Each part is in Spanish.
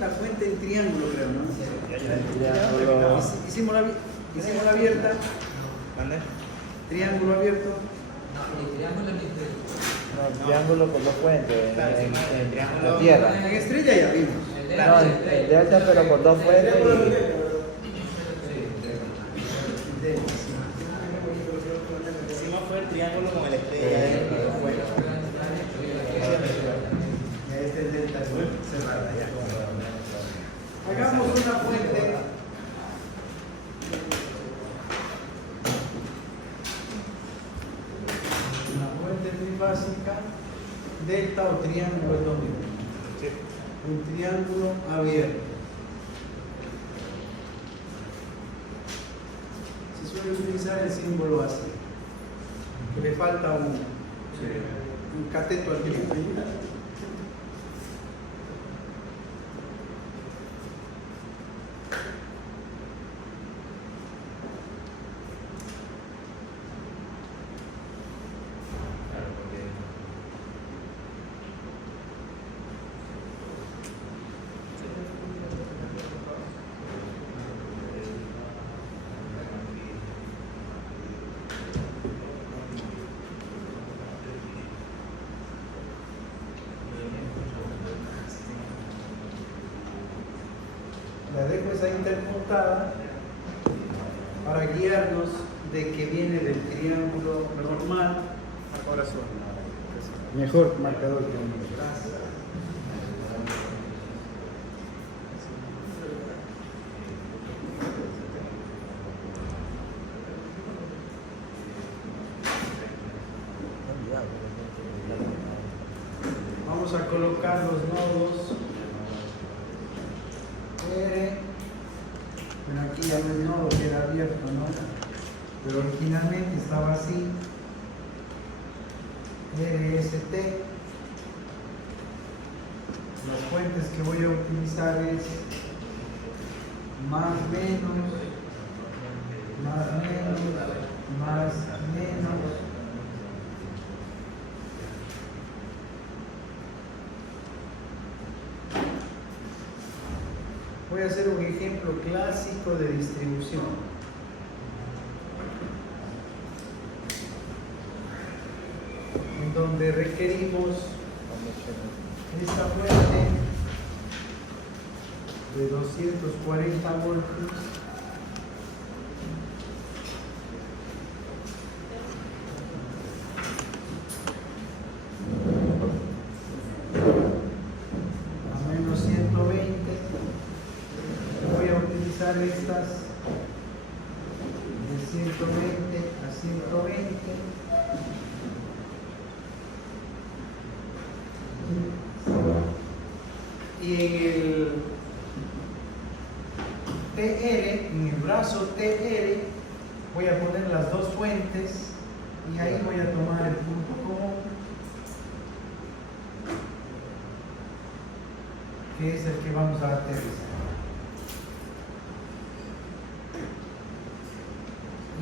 La fuente en triángulo, creo, ¿no? Triángulo. Hicimos la abierta. ¿Dónde? Triángulo abierto. No, triángulo con dos fuentes. En triángulo. la tierra. En estrella ya vimos. No, en delta, pero con dos fuentes. Hicimos fue el triángulo con el estrella. Este es delta cerrada ya. Hagamos una fuente. Una fuente trifásica, delta o triángulo es lo mismo. Sí. Un triángulo abierto. Se suele utilizar el símbolo así, que le falta un cateto al triángulo. La dejo esa interpuntada para guiarnos de que viene del triángulo normal a corazón. Mejor marcador que uno. Vamos a colocar los nodos R. Bueno, aquí ya no es nodo, queda abierto, ¿no? Pero originalmente estaba así. RST. Las fuentes que voy a utilizar es más menos, más menos, más menos. Voy a hacer un ejemplo clásico de distribución. En donde requerimos esta fuente de 240 voltios a menos 120. Voy a utilizar estas de 120 a 120. Y en el TR, en el brazo TR, voy a poner las dos fuentes y ahí voy a tomar el punto común, que es el que vamos a aterrizar.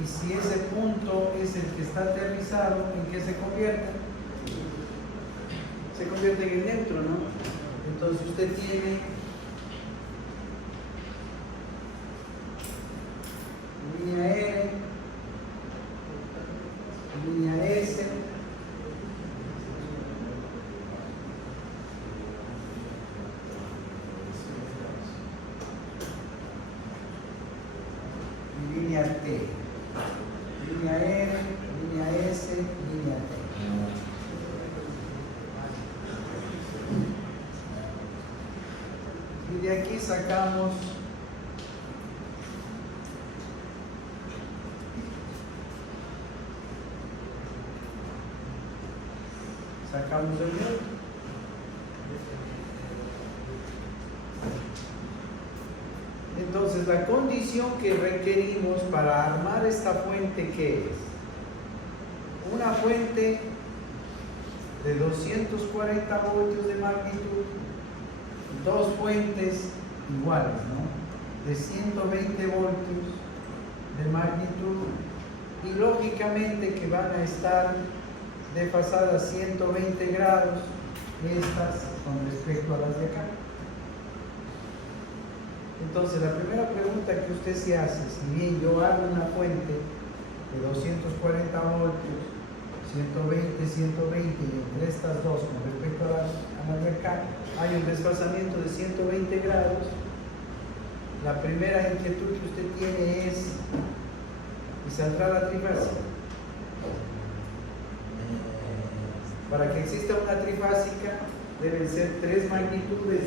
Y si ese punto es el que está aterrizado, ¿en qué se convierte? Se convierte en el neutro, ¿no? Entonces usted tiene línea R, línea S, y línea T. Línea R, línea S, línea T. Y de aquí sacamos el neutro. Entonces la condición que requerimos para armar esta fuente, ¿qué es? Una fuente de 240 voltios de magnitud, dos fuentes iguales, ¿no? De 120 voltios de magnitud, y lógicamente que van a estar desfasadas 120 grados estas con respecto a las de acá. Entonces, la primera pregunta que usted se hace, si bien yo hago una fuente de 240 voltios, 120, 120, y entre estas dos, con respecto a la de acá, hay un desfasamiento de 120 grados, la primera inquietud que usted tiene es, ¿y saldrá la trifásica? Para que exista una trifásica, deben ser tres magnitudes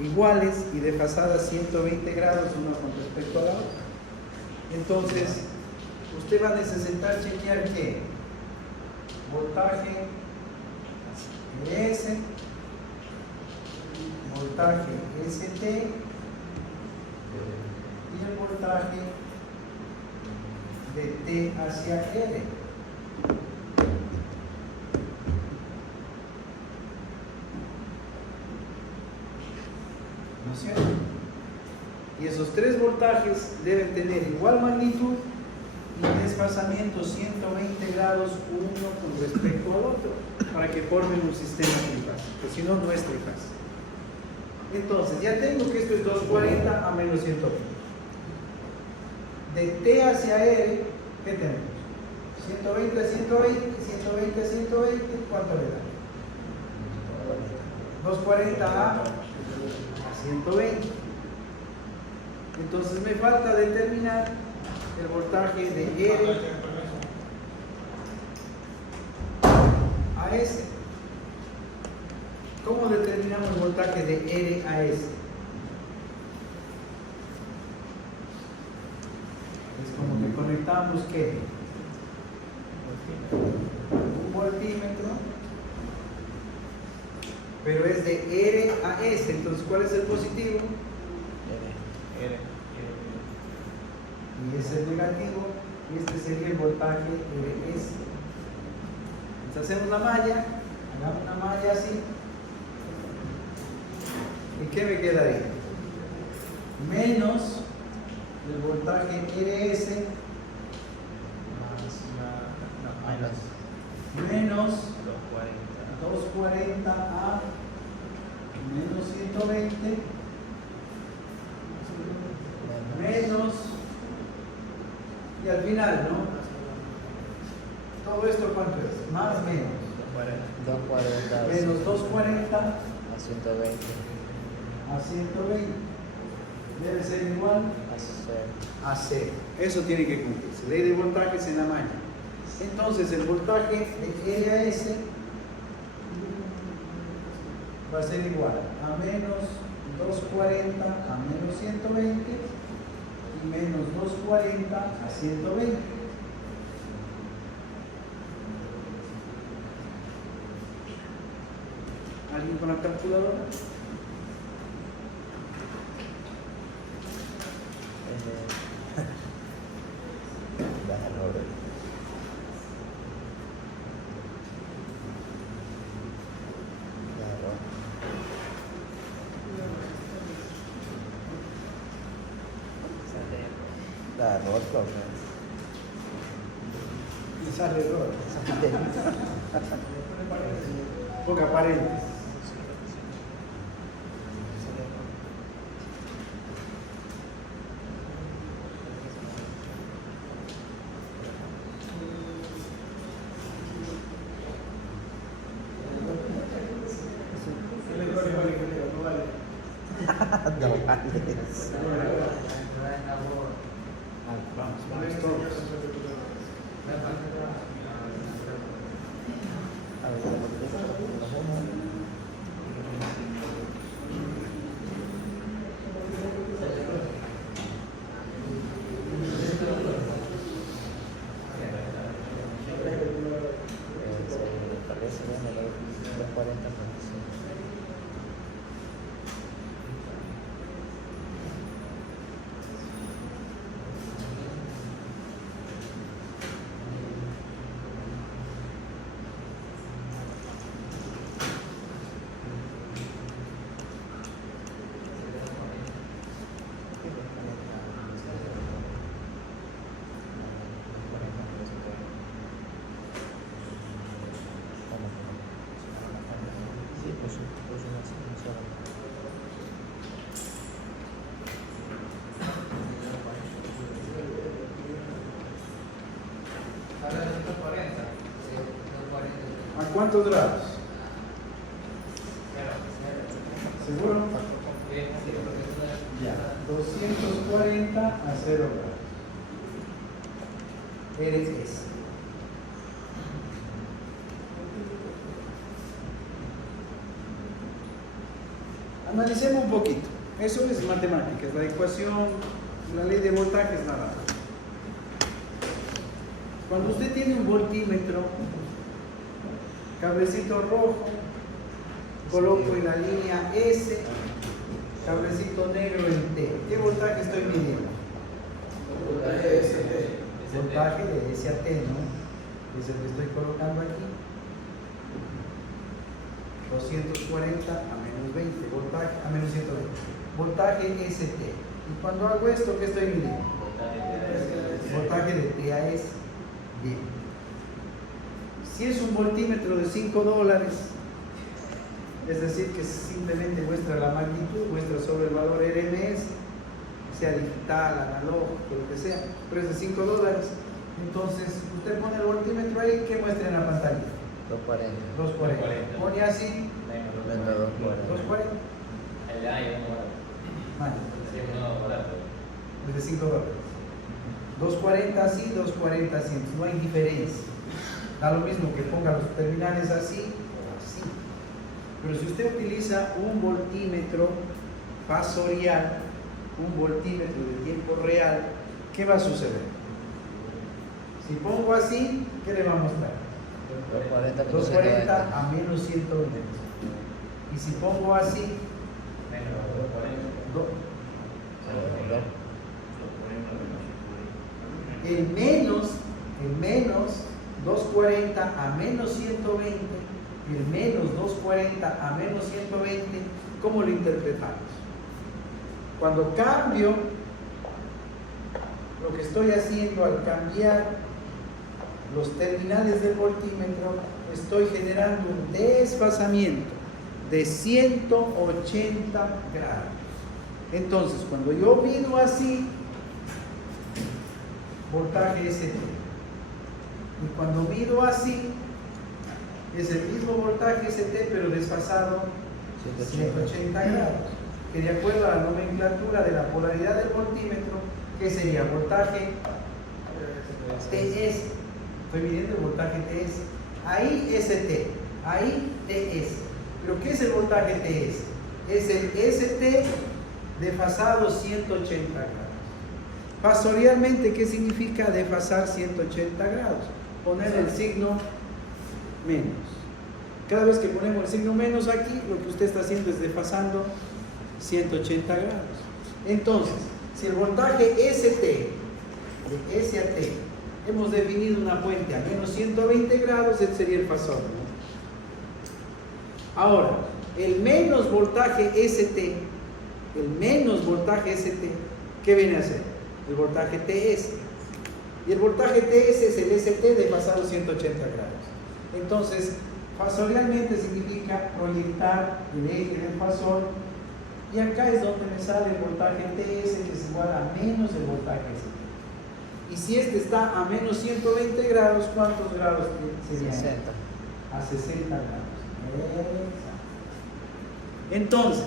iguales y desfasadas 120 grados una con respecto a la otra. Entonces, usted va a necesitar chequear que voltaje S, voltaje ST y el voltaje de T hacia R. ¿No es cierto? Y esos tres voltajes deben tener igual magnitud y desfasamiento 120 grados uno con respecto al otro para que formen un sistema trifásico, si no, no es trifásico. Entonces, ya tengo que esto es 240 a menos 120. De T hacia R, ¿qué tenemos? 120 a 120, 120 a 120, ¿cuánto le da? 240 a 120. Entonces me falta determinar el voltaje de R a S. ¿Cómo determinamos el voltaje de R a S? Es como que conectamos ¿qué? Un voltímetro, pero es de R a S. Entonces, ¿cuál es el positivo? Y ese es el negativo, y este sería el voltaje RS. Entonces hacemos la malla, hagamos una malla así. ¿Y qué me quedaría? Menos el voltaje RS menos 240 a menos 120 menos, y al final, ¿no? Todo esto ¿cuánto es? Más menos 240 menos 240 a 120 a 120 debe ser igual a 0. Eso tiene que cumplirse. Ley de voltajes en la malla. Entonces el voltaje de R a S va a ser igual a menos 240 a menos 120 y menos 240 a 120. ¿Alguien con la calculadora? Da error, profe. Y sale error. Ponga paréntesis. No vale. Vamos todos. ¿Cuántos grados? ¿Seguro? Ya, 240 a 0 grados. Eres ese. Analicemos un poquito. Eso es matemáticas, la ecuación, la ley de voltaje es nada. Cuando usted tiene un voltímetro, cablecito rojo, coloco en la línea S, cablecito negro en T. ¿Qué voltaje estoy midiendo? Voltaje de S a T, ¿no? Es el que estoy colocando aquí. 240 a menos 20, voltaje a menos 120. Voltaje ST. Y cuando hago esto, ¿qué estoy midiendo? Voltaje de T a S. Bien. Si es un voltímetro de $5, es decir, que simplemente muestra la magnitud, muestra sobre el valor RMS, sea digital, analógico, lo que sea, pero es de $5. Entonces, usted pone el voltímetro ahí, ¿qué muestra en la pantalla? 240. 240. Pone así, Venga, 240. 240. Vale. Es de $5. 240 así, 240 así. Entonces, no hay diferencia. Da lo mismo que ponga los terminales así o así. Pero si usted utiliza un voltímetro fasorial, un voltímetro de tiempo real, ¿qué va a suceder? Si pongo así, ¿qué le va a mostrar? 240 a menos 120. Y si pongo así, el menos 240 a menos 120, el menos 240 a menos 120, ¿cómo lo interpretamos? Cuando cambio, lo que estoy haciendo al cambiar los terminales del voltímetro, estoy generando un desfasamiento de 180 grados. Entonces, cuando yo mido así, voltaje ST. Y cuando mido así, es el mismo voltaje ST, pero desfasado 180 grados. Que de acuerdo a la nomenclatura de la polaridad del voltímetro, ¿qué sería? Voltaje TS. Estoy midiendo el voltaje TS. Ahí ST, ahí TS. ¿Pero qué es el voltaje TS? Es el ST desfasado 180 grados. Fasorialmente, ¿qué significa desfasar 180 grados? Poner el signo menos. Cada vez que ponemos el signo menos aquí, lo que usted está haciendo es desfasando 180 grados. Entonces, si el voltaje ST, de S a T, hemos definido una fuente a menos 120 grados, ese sería el fasor, ¿no? Ahora, el menos voltaje ST, ¿qué viene a ser? El voltaje TS. Y el voltaje TS es el ST desfasado 180 grados. Entonces, fasorialmente significa proyectar el eje del fasor. Y acá es donde me sale el voltaje TS, que es igual a menos el voltaje ST. Y si este está a menos 120 grados, ¿cuántos grados sería? 60. A 60 grados. Entonces,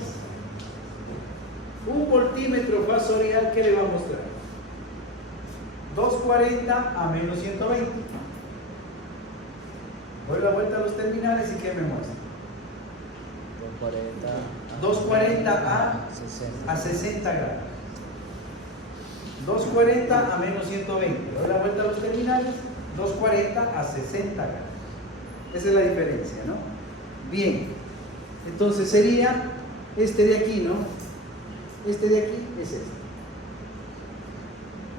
un voltímetro fasorial, ¿qué le va a mostrar? 240 a menos 120. Doy la vuelta a los terminales y ¿qué me muestra? 240 a 60 grados. 240 a menos 120. Doy la vuelta a los terminales. 240 a 60 grados. Esa es la diferencia, ¿no? Bien. Entonces sería este de aquí, ¿no? Este de aquí es este.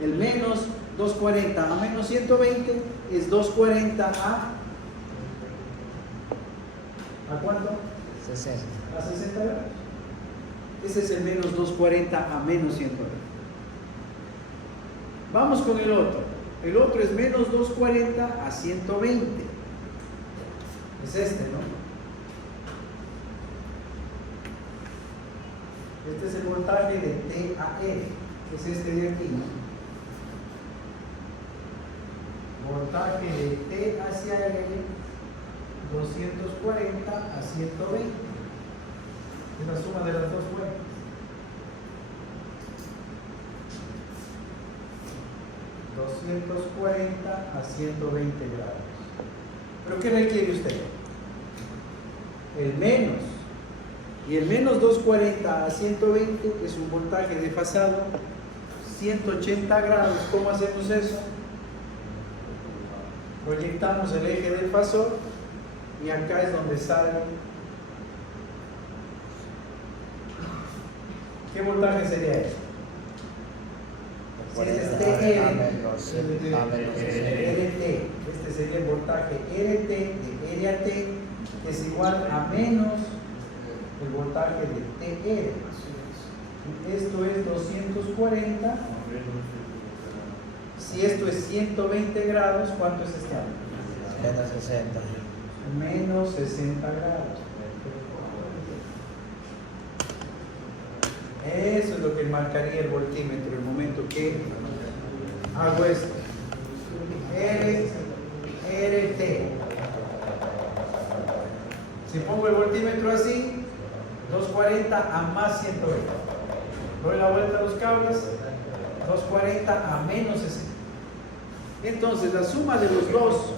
El menos 240 a menos 120 es 240 ¿a cuánto? 60. A 60 grados. Ese es el menos 240 a menos 120. Vamos con el otro. El otro es menos 240 a 120. Es este, ¿no? Este es el voltaje de T a F, que es este de aquí, ¿no? Voltaje de T hacia L 240 a 120. Es la suma de las dos fuentes. ...240 a 120 grados. ¿Pero qué requiere usted? El menos. Y el menos 240 a 120 es un voltaje desfasado 180 grados. ¿Cómo hacemos eso? Proyectamos el eje del fasor y acá es donde sale. ¿Qué voltaje sería eso? Si este es TR, RT, este sería el voltaje RT de R a T, que es igual a menos el voltaje de TR. Esto es 240. Si esto es 120 grados, ¿cuánto es este ángulo? Menos 60. Menos 60 grados. Eso es lo que marcaría el voltímetro el momento que hago esto. RT. Si pongo el voltímetro así, 240 a más 120. Doy la vuelta a los cables, 240 a menos 60. Entonces la suma de los dos,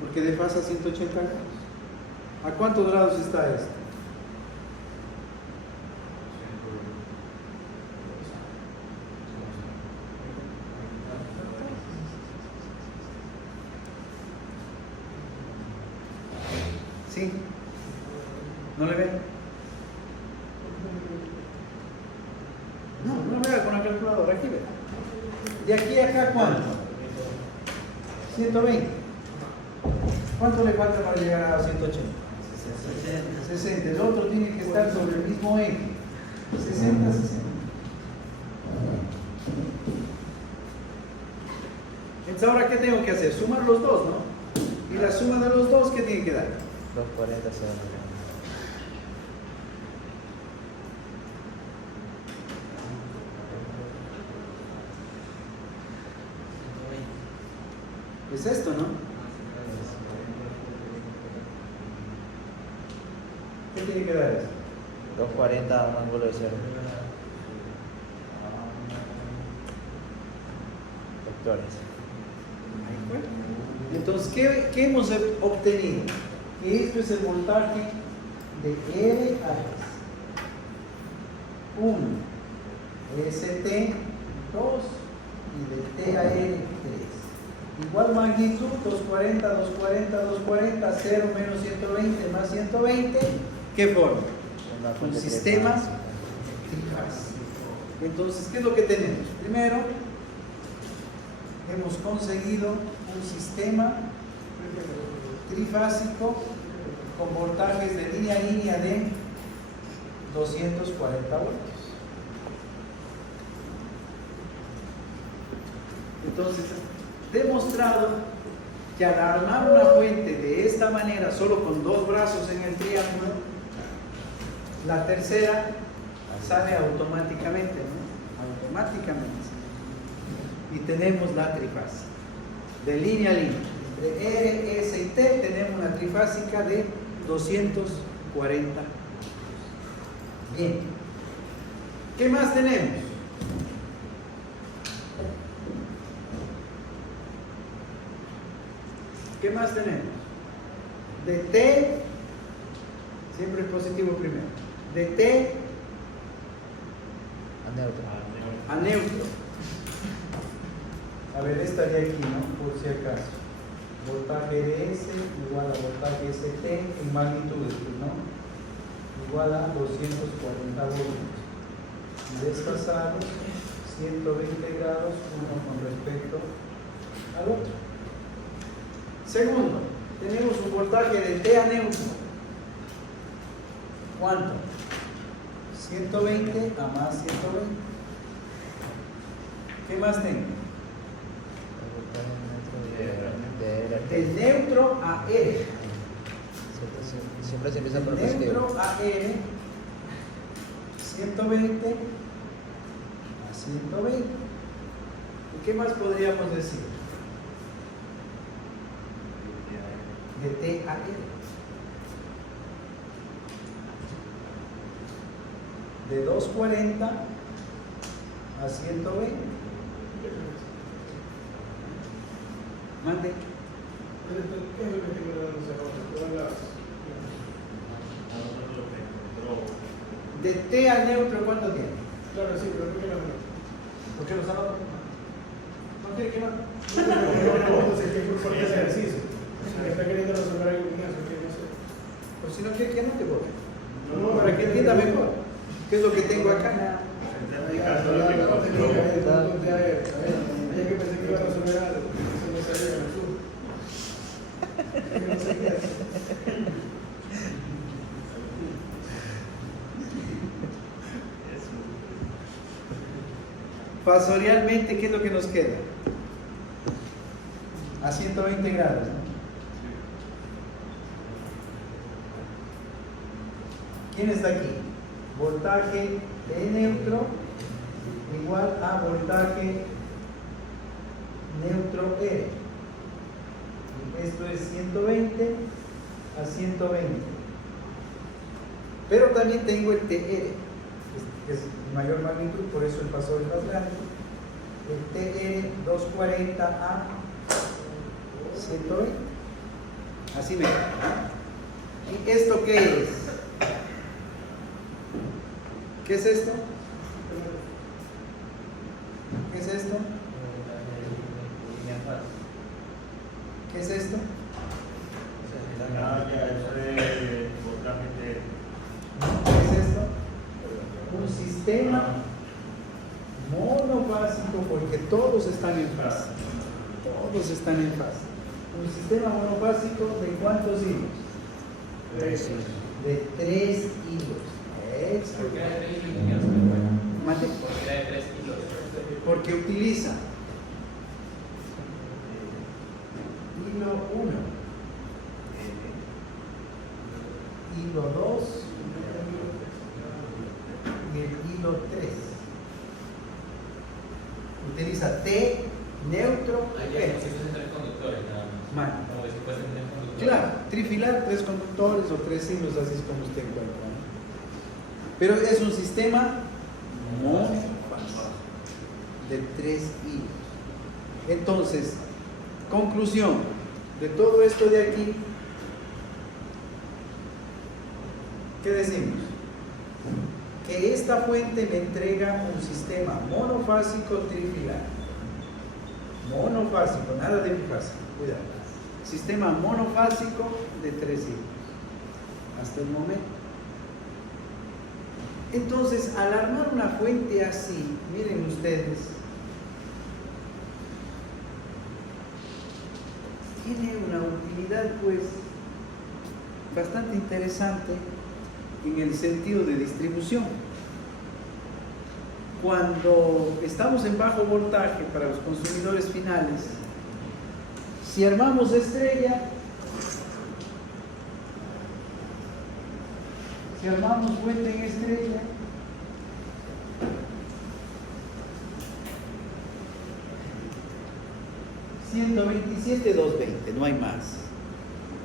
porque desfasa 180 grados. ¿A cuántos grados está esto? ¿Sí? ¿No le ven? No vea con la calculadora, aquí ve. De aquí a acá, ¿cuánto? 120. ¿Cuánto le falta para llegar a 180? 60. El otro tiene que estar sobre el mismo eje. 60, 60. Entonces, ¿ahora qué tengo que hacer? Sumar los dos, ¿no? Y la suma de los dos, ¿qué tiene que dar? 240 se van Es esto, ¿no? ¿Qué tiene que dar eso? 240 a un ángulo de 0. Vectores. Entonces, ¿qué hemos obtenido? Que esto es el voltaje de R a S. 1, ST 2 y de T a R 3. Igual magnitud, 240, 240, 240, 0 menos 120 más 120. ¿Qué forma? Un sistema trifásico. Entonces, ¿qué es lo que tenemos? Primero, hemos conseguido un sistema trifásico con voltajes de línea a línea de 240 voltios. Entonces, demostrado que al armar una fuente de esta manera, solo con dos brazos en el triángulo, la tercera sale automáticamente, ¿no? Automáticamente. Y tenemos la trifásica de línea a línea. Entre R, S y T tenemos una trifásica de 240. Bien. ¿Qué más tenemos? ¿Qué más tenemos? De T, siempre es positivo primero. De T A neutro. a neutro. A ver, esta de aquí, ¿no? Por si acaso. Voltaje de S igual a voltaje ST en magnitudes, ¿no? Igual a 240 voltios. Desfasados 120 grados uno con respecto al otro. Segundo, tenemos un voltaje de T a neutro. ¿Cuánto? 120 a más 120. ¿Qué más tengo? De neutro a R. Siempre se empieza por De positivo. neutro a R, 120 a 120. ¿Y qué más podríamos decir? de T a R. De 240 a 120. Mande. De T a neutro, ¿cuánto tiene? Claro, sí, pero ¿por qué no? ¿Por qué lo sabe? ¿No quiere que no? No sé qué por qué ese ejercicio. Está queriendo resolver algo con eso, que no sé. Pues si no quiere que no te vote. No, Para que entienda mejor. ¿Qué es lo que tengo acá? Ya que pensé que iba a resolver algo, eso no sabía en el sur. Que no sé qué hacer. Fasorialmente, ¿qué es lo que nos queda? A 120 grados, ¿no? ¿Quién está aquí? Voltaje T neutro igual a voltaje neutro R. Esto es 120 a 120. Pero también tengo el TR, que es mayor magnitud, por eso el pasor es más grande. El TR 240 a 120. Así me queda. ¿Y esto qué es? ¿Qué es esto? ¿Qué es esto? ¿Qué es esto? ¿Qué es esto? Un sistema monofásico, porque todos están en fase. Todos están en fase. Un sistema monofásico de ¿cuántos hilos? De 3 hilos. ¿Por qué era de 3 hilos? Mate. ¿Por qué era de 3 hilos? Porque utiliza hilo 1, hilo 2 y el hilo 3. Utiliza T, neutro, Ahí ya como si fuesen 3 conductores nada más. Man. Como que si fuesen 3 conductores. Claro, trifilar, 3 conductores o 3 hilos, así es como usted encuentra, ¿no? Pero es un sistema monofásico de 3 hilos. Entonces, conclusión de todo esto de aquí, ¿qué decimos? Que esta fuente me entrega un sistema monofásico trifilar. Monofásico, nada de bifásico, cuidado. Sistema monofásico de 3 hilos. Hasta el momento. Entonces, al armar una fuente así, miren ustedes, tiene una utilidad pues bastante interesante en el sentido de distribución. Cuando estamos en bajo voltaje para los consumidores finales, si armamos estrella, si armamos fuente en estrella, $127,220, no hay más.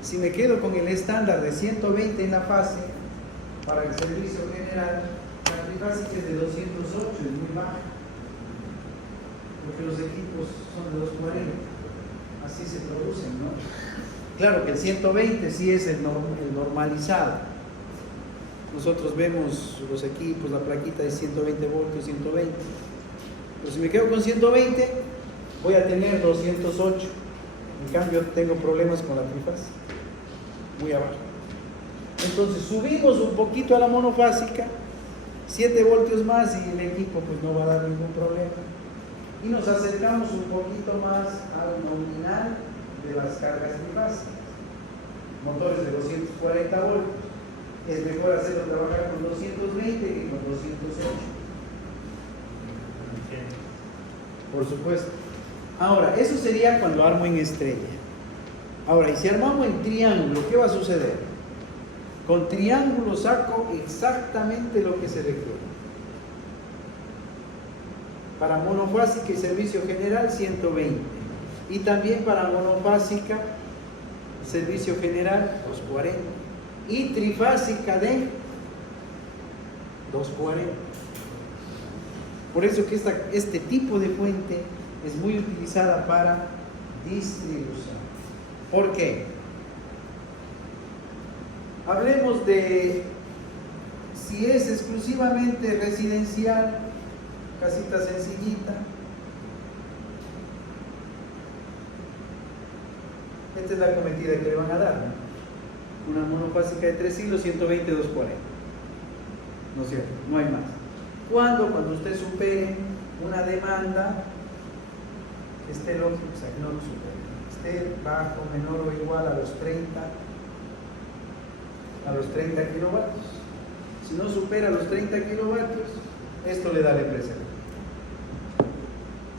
Si me quedo con el estándar de 120 en la fase, para el servicio general, la trifásica es de 208, es muy baja, porque los equipos son de 240, así se producen, ¿no? Claro que el 120 sí es el normalizado. Nosotros vemos los equipos, la plaquita de 120 voltios, 120. Pero si me quedo con 120, voy a tener 208. En cambio, tengo problemas con la trifásica, muy abajo. Entonces, subimos un poquito a la monofásica, 7 voltios más y el equipo pues no va a dar ningún problema. Y nos acercamos un poquito más al nominal de las cargas trifásicas. Motores de 240 voltios. Es mejor hacerlo trabajar con 220 que con 208. Por supuesto. Ahora, eso sería cuando armo en estrella. Ahora, y si armamos en triángulo, ¿qué va a suceder? Con triángulo saco exactamente lo que se requiere. Para monofásica y servicio general, 120. Y también para monofásica, servicio general 240 y trifásica de 240. Por eso que este tipo de fuente es muy utilizada para distribución. ¿Por qué? Hablemos de si es exclusivamente residencial, casita sencillita. Esta es la cometida que le van a dar, ¿no? Una monofásica de 3 hilos, 120, 240. ¿No es cierto? No hay más. Cuando usted supere una demanda que esté lógico, o sea, que no lo supere, esté bajo, menor o igual a los 30 kilovatios. Si no supera los 30 kilovatios, esto le da la empresa.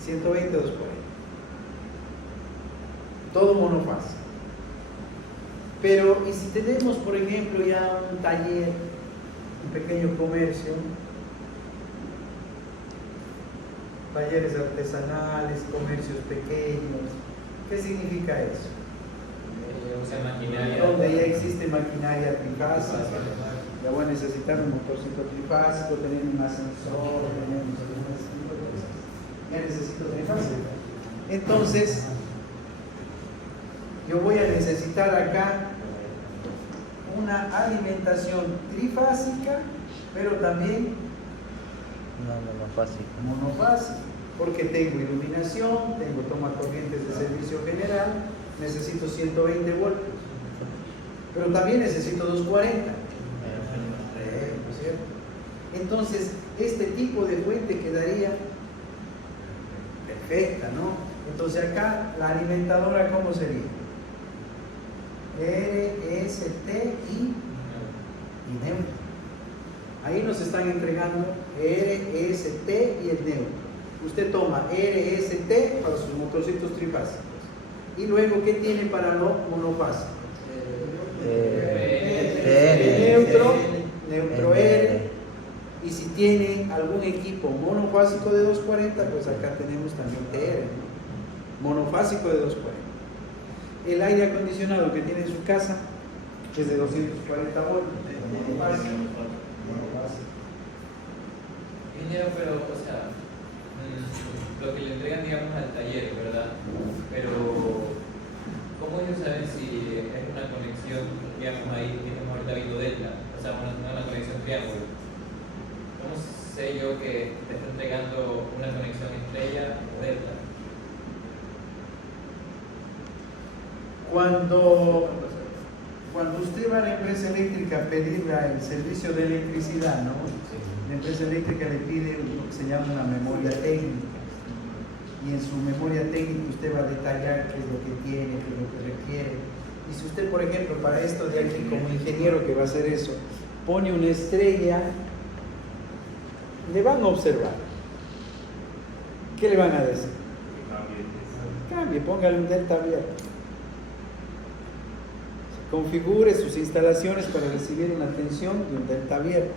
120, 240. Todo monofásico. Pero, ¿y si tenemos, por ejemplo, ya un taller, un pequeño comercio, talleres artesanales, comercios pequeños? ¿Qué significa eso? Usa maquinaria. Donde ya existe maquinaria trifásica. Ya voy a necesitar un motorcito trifásico, tener un ascensor, tener un ya necesito trifásico. Entonces, yo voy a necesitar acá una alimentación trifásica, pero también monofásica, porque tengo iluminación, tengo toma corrientes de servicio general, necesito 120 voltios, pero también necesito 240. ¿No es cierto? Entonces, este tipo de fuente quedaría perfecta, ¿no? Entonces acá la alimentadora, ¿cómo sería? RST y neutro. Ahí nos están entregando RST y el neutro. Usted toma RST para sus motorcitos trifásicos. Y luego, ¿qué tiene para lo monofásico? Neutro R. Y si tiene algún equipo monofásico de 240, pues acá tenemos también TR, ¿no? Monofásico de 240. El aire acondicionado que tiene en su casa es de 240 voltios. Monofásico. Ingeniero, pero, o sea, lo que le entregan, digamos, al taller, ¿verdad? Pero, ¿cómo ellos saben si es una conexión, digamos, ahí que estamos ahorita viendo delta? O sea, una conexión triángulo. ¿Cómo sé yo que te está entregando una conexión estrella o delta? Cuando usted va a la empresa eléctrica a pedir el servicio de electricidad, ¿no? La empresa eléctrica le pide lo que se llama una memoria técnica. Y en su memoria técnica usted va a detallar qué es lo que tiene, qué es lo que requiere. Y si usted, por ejemplo, para esto de aquí, como ingeniero que va a hacer eso, pone una estrella, le van a observar. ¿Qué le van a decir? Cambie, póngale un delta abierto. Configure sus instalaciones para recibir una tensión de un delta abierto.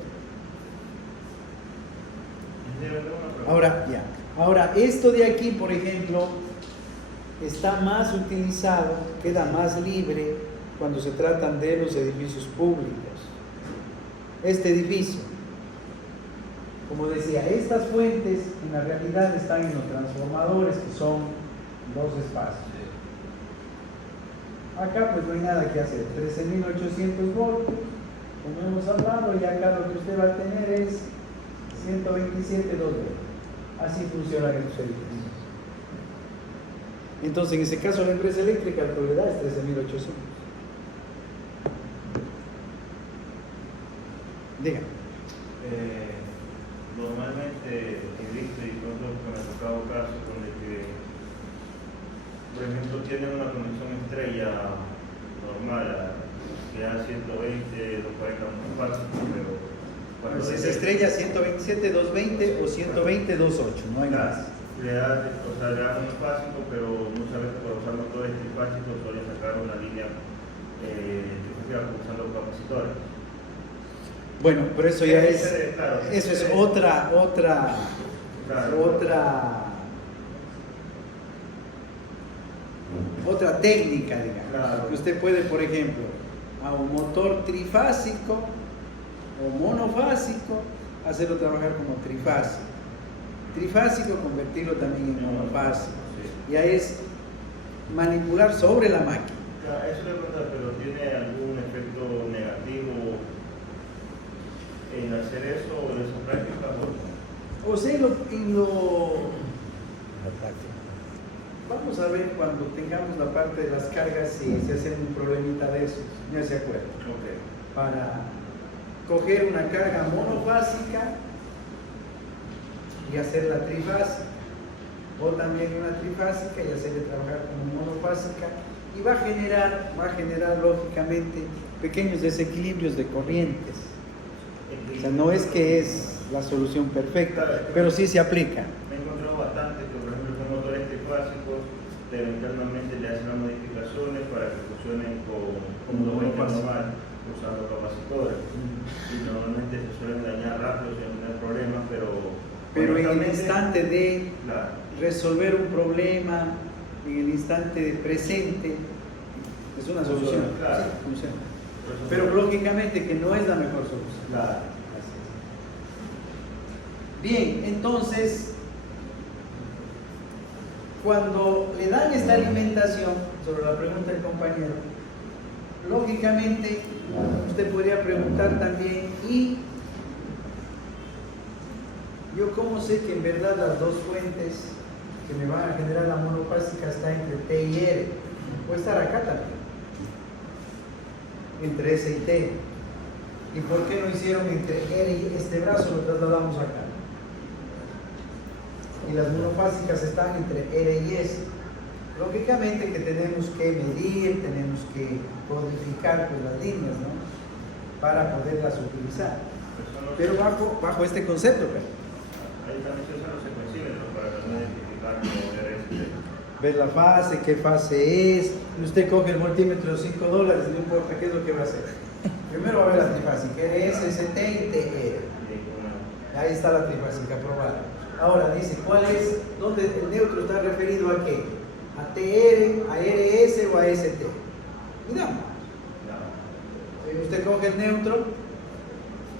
Ahora, esto de aquí, por ejemplo, está más utilizado, queda más libre cuando se tratan de los edificios públicos. Este edificio, como decía, estas fuentes en la realidad están en los transformadores, que son 2 espacios. Acá pues no hay nada que hacer, 13.800 voltios, como hemos hablado, y acá lo que usted va a tener es 127, 2 voltios. Así funcionan estos edificios. Entonces, en ese caso, la empresa eléctrica la que le da es 13.800. Dígame. Normalmente he visto y pronto me ha tocado casos donde que, por ejemplo, tienen una conexión estrella normal que da 120, 240 monofásico, pero cuando Pues es estrella 127, 220 o 120, 28, no hay más. le da monofásico, pero muchas veces para usar motores trifásicos suelen sacar una línea usando capacitores. Bueno, pero eso ya es, claro, eso es otra otra técnica, digamos. Claro. Que usted puede, por ejemplo, a un motor trifásico o monofásico, hacerlo trabajar como trifásico. Trifásico, convertirlo también en monofásico. Sí. Ya es manipular sobre la máquina. Claro, eso le pregunta, pero ¿tiene algún efecto negativo en hacer eso o en esa práctica? O sea, vamos a ver cuando tengamos la parte de las cargas si se hace un problemita de eso, ya se acuerda. Ok. Para coger una carga monofásica y hacerla trifásica, o también una trifásica y hacerle trabajar como monofásica, y va a generar lógicamente pequeños desequilibrios de corrientes. O sea, no es que es la solución perfecta, pero sí se aplica. Me he encontrado bastante que, por ejemplo, con motores trifásicos, internamente le hacen las modificaciones para que funcionen como lo ven normal, usando capacitores. Y normalmente se suelen dañar rápido sin tener problemas, pero en el honestamente, instante de claro, resolver un problema, en el instante presente, es una solución. Claro. Sí, funciona. por eso- Pero lógicamente que no es la mejor solución. Claro. Bien, entonces, cuando le dan esta alimentación, sobre la pregunta del compañero, lógicamente usted podría preguntar también, ¿y yo cómo sé que en verdad las dos fuentes que me van a generar la monofásica están entre T y R? Puede estar acá también, entre S y T. ¿Y por qué no hicieron entre R y este brazo? Lo trasladamos acá. Y las monofásicas están entre R y S. Lógicamente que tenemos que medir, tenemos que codificar pues, las líneas, ¿no? Para poderlas utilizar. Pero bajo este concepto, pues. Ahí también se usan los secuencímetros para también identificar como RST. Ver la fase, qué fase es. Y usted coge el multímetro de $5, no importa qué es lo que va a hacer. Primero va a ver la trifásica, RS, ST y TR. Ahí está la trifásica aprobada. Ahora dice, ¿cuál es? ¿Dónde el neutro está referido a qué? ¿A TR, a RS o a ST? Miramos. Si usted coge el neutro,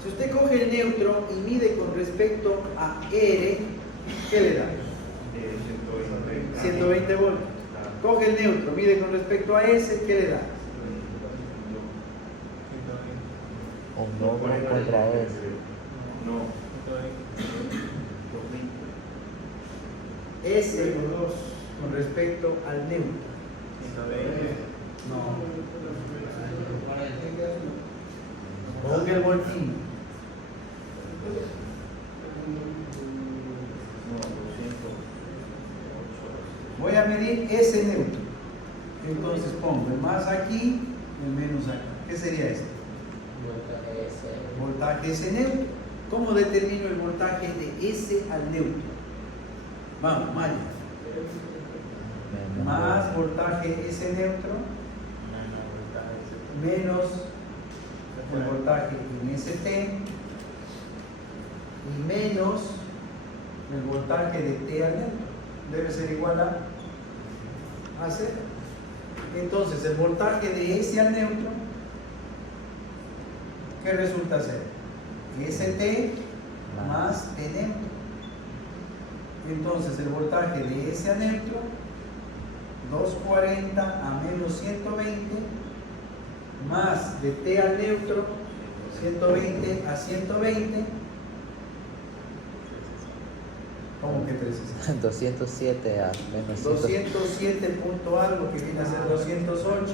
si usted coge el neutro y mide con respecto a R, ¿qué le da? 120 voltios. Coge el neutro, mide con respecto a S, ¿qué le da? Un doble contra S. No. S con respecto al neutro. No. Ponga el voltímetro. Voy a medir ese neutro. Entonces pongo el más aquí, el menos acá. ¿Qué sería esto? Voltaje S neutro. ¿Cómo determino el voltaje de S al neutro? Vamos, Maya. Más voltaje S neutro menos el voltaje en ST y menos el voltaje de T al neutro. Debe ser igual a 0. Entonces el voltaje de S al neutro, ¿qué resulta ser? ST más T neutro. Entonces el voltaje de S a neutro, 240 a menos 120, más de T al neutro, 120 a 120. ¿Cómo que 360? 207 a menos 207 punto algo, que viene a ser 208.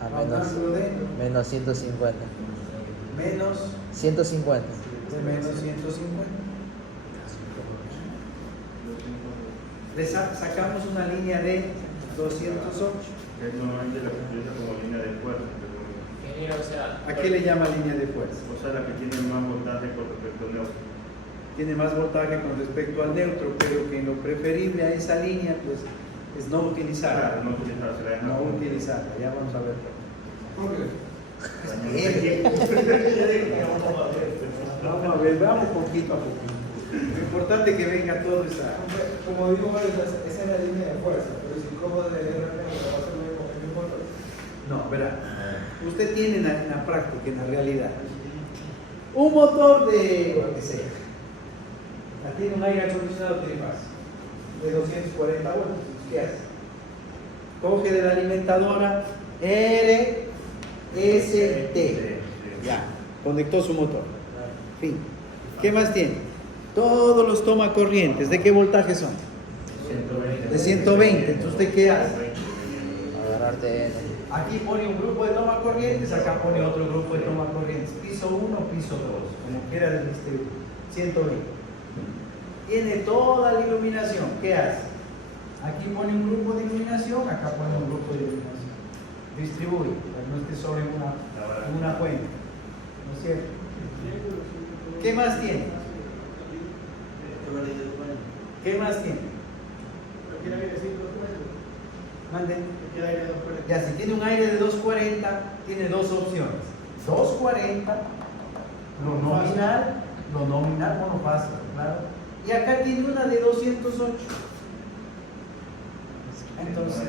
a Hablando de menos 150. menos 150. de menos 150. Le sacamos una línea de 208. Es normalmente la que se utiliza como línea de fuerza. Ingeniero, o sea, ¿A qué le llama línea de fuerza? O sea, la que tiene más voltaje con respecto al neutro. Tiene más voltaje con respecto al neutro, pero que en lo preferible a esa línea pues es no utilizarla. No utilizarse, la dejan. No utilizarla, ya vamos a ver. Vamos a ver, vamos poquito a poquito. Lo importante es que venga todo esa... Como digo, esa es la línea de fuerza, pero es incómodo de leer la va a ser el mismo motor. No, verá. Usted tiene en la práctica, en la realidad, un motor de lo que sea. Tiene un aire acondicionado trifásico de 240 voltios. ¿Qué hace? Coge de la alimentadora RST. Ya, conectó su motor. Fin. ¿Qué más tiene? Todos los tomacorrientes. ¿De qué voltaje son? 120. De 120. Entonces, ¿usted qué hace? Agarrarte en Aquí pone un grupo de tomacorrientes, acá pone otro grupo de tomacorrientes. Piso 1, piso 2, como quiera del distribuir. 120. Tiene toda la iluminación. ¿Qué hace? Aquí pone un grupo de iluminación, acá pone un grupo de iluminación. Distribuye, para que no esté sobre una fuente. ¿No es cierto? ¿Qué más tiene? ¿Qué más tiene? Manden. Ya, si tiene un aire de 240, tiene dos opciones. 240, lo nominal monofásico, claro. Y acá tiene una de 208. Entonces,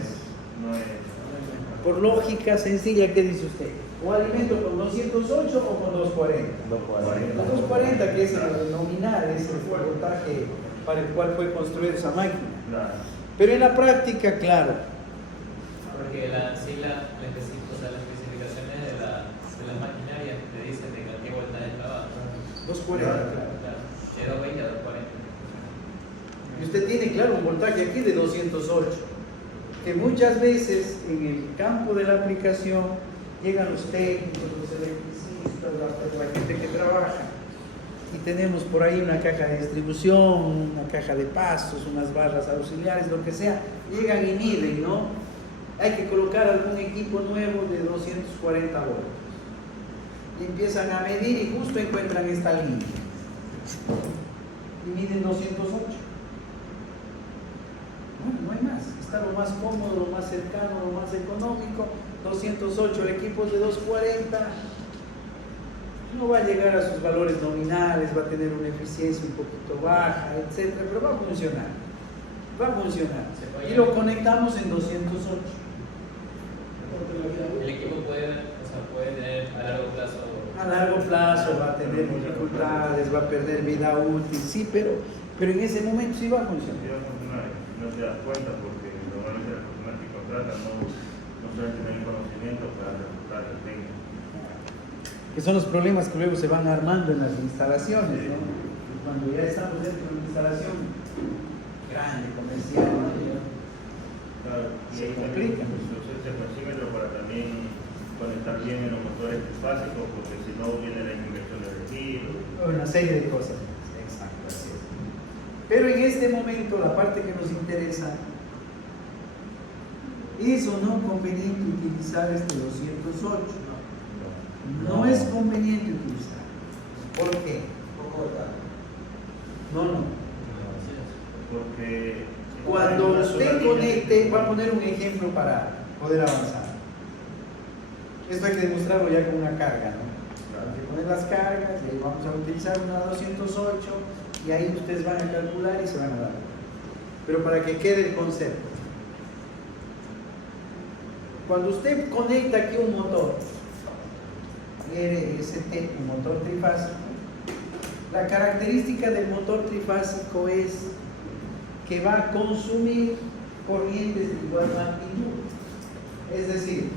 por lógica sencilla, ¿qué dice usted? O alimento con 208 o con 240. 240, que es el nominal, es el voltaje para el cual fue construida esa máquina. Pero en la práctica, claro. Porque las especificaciones de la maquinaria te dicen de qué voltaje trabaja. 240, claro. De 220 a 240. Y usted tiene, claro, un voltaje aquí de 208, que muchas veces en el campo de la aplicación llegan los técnicos, los electricistas, la gente que trabaja, y tenemos por ahí una caja de distribución, una caja de pasos, unas barras auxiliares, lo que sea, llegan y miden, ¿no? Hay que colocar algún equipo nuevo de 240 voltios. Y empiezan a medir y justo encuentran esta línea. Y miden 208. Bueno, no hay más. Está lo más cómodo, lo más cercano, lo más económico. 208, el equipo es de 240. No va a llegar a sus valores nominales, va a tener una eficiencia un poquito baja, etc. Pero va a funcionar. Va a funcionar. Y lo conectamos en 208. El equipo puede tener a largo plazo. A largo plazo va a tener dificultades, va a perder vida útil, sí, pero en ese momento sí va a funcionar. No te das cuenta porque normalmente las personas que contratan no suelen tener conocimiento para ejecutar el técnico. Que son los problemas que luego se van armando en las instalaciones, ¿no? Cuando ya estamos dentro de una instalación grande, comercial, ¿no? Claro, Se complica. Se consíguelo para también conectar bien en los motores básicos, porque si no viene la inversión de giro. Una serie de cosas. Exacto, así es. Pero en este momento, la parte que nos interesa, ¿es o no conveniente utilizar este 208? No es conveniente utilizar. ¿Por qué? No. Porque Cuando usted conecte, voy a poner un ejemplo para poder avanzar. Esto hay que demostrarlo ya con una carga, ¿no? Hay que poner las cargas, y ahí vamos a utilizar una 208 y ahí ustedes van a calcular y se van a dar. Pero para que quede el concepto. Cuando usted conecta aquí un motor, RST, un motor trifásico, la característica del motor trifásico es que va a consumir corrientes de igual magnitud. Es decir,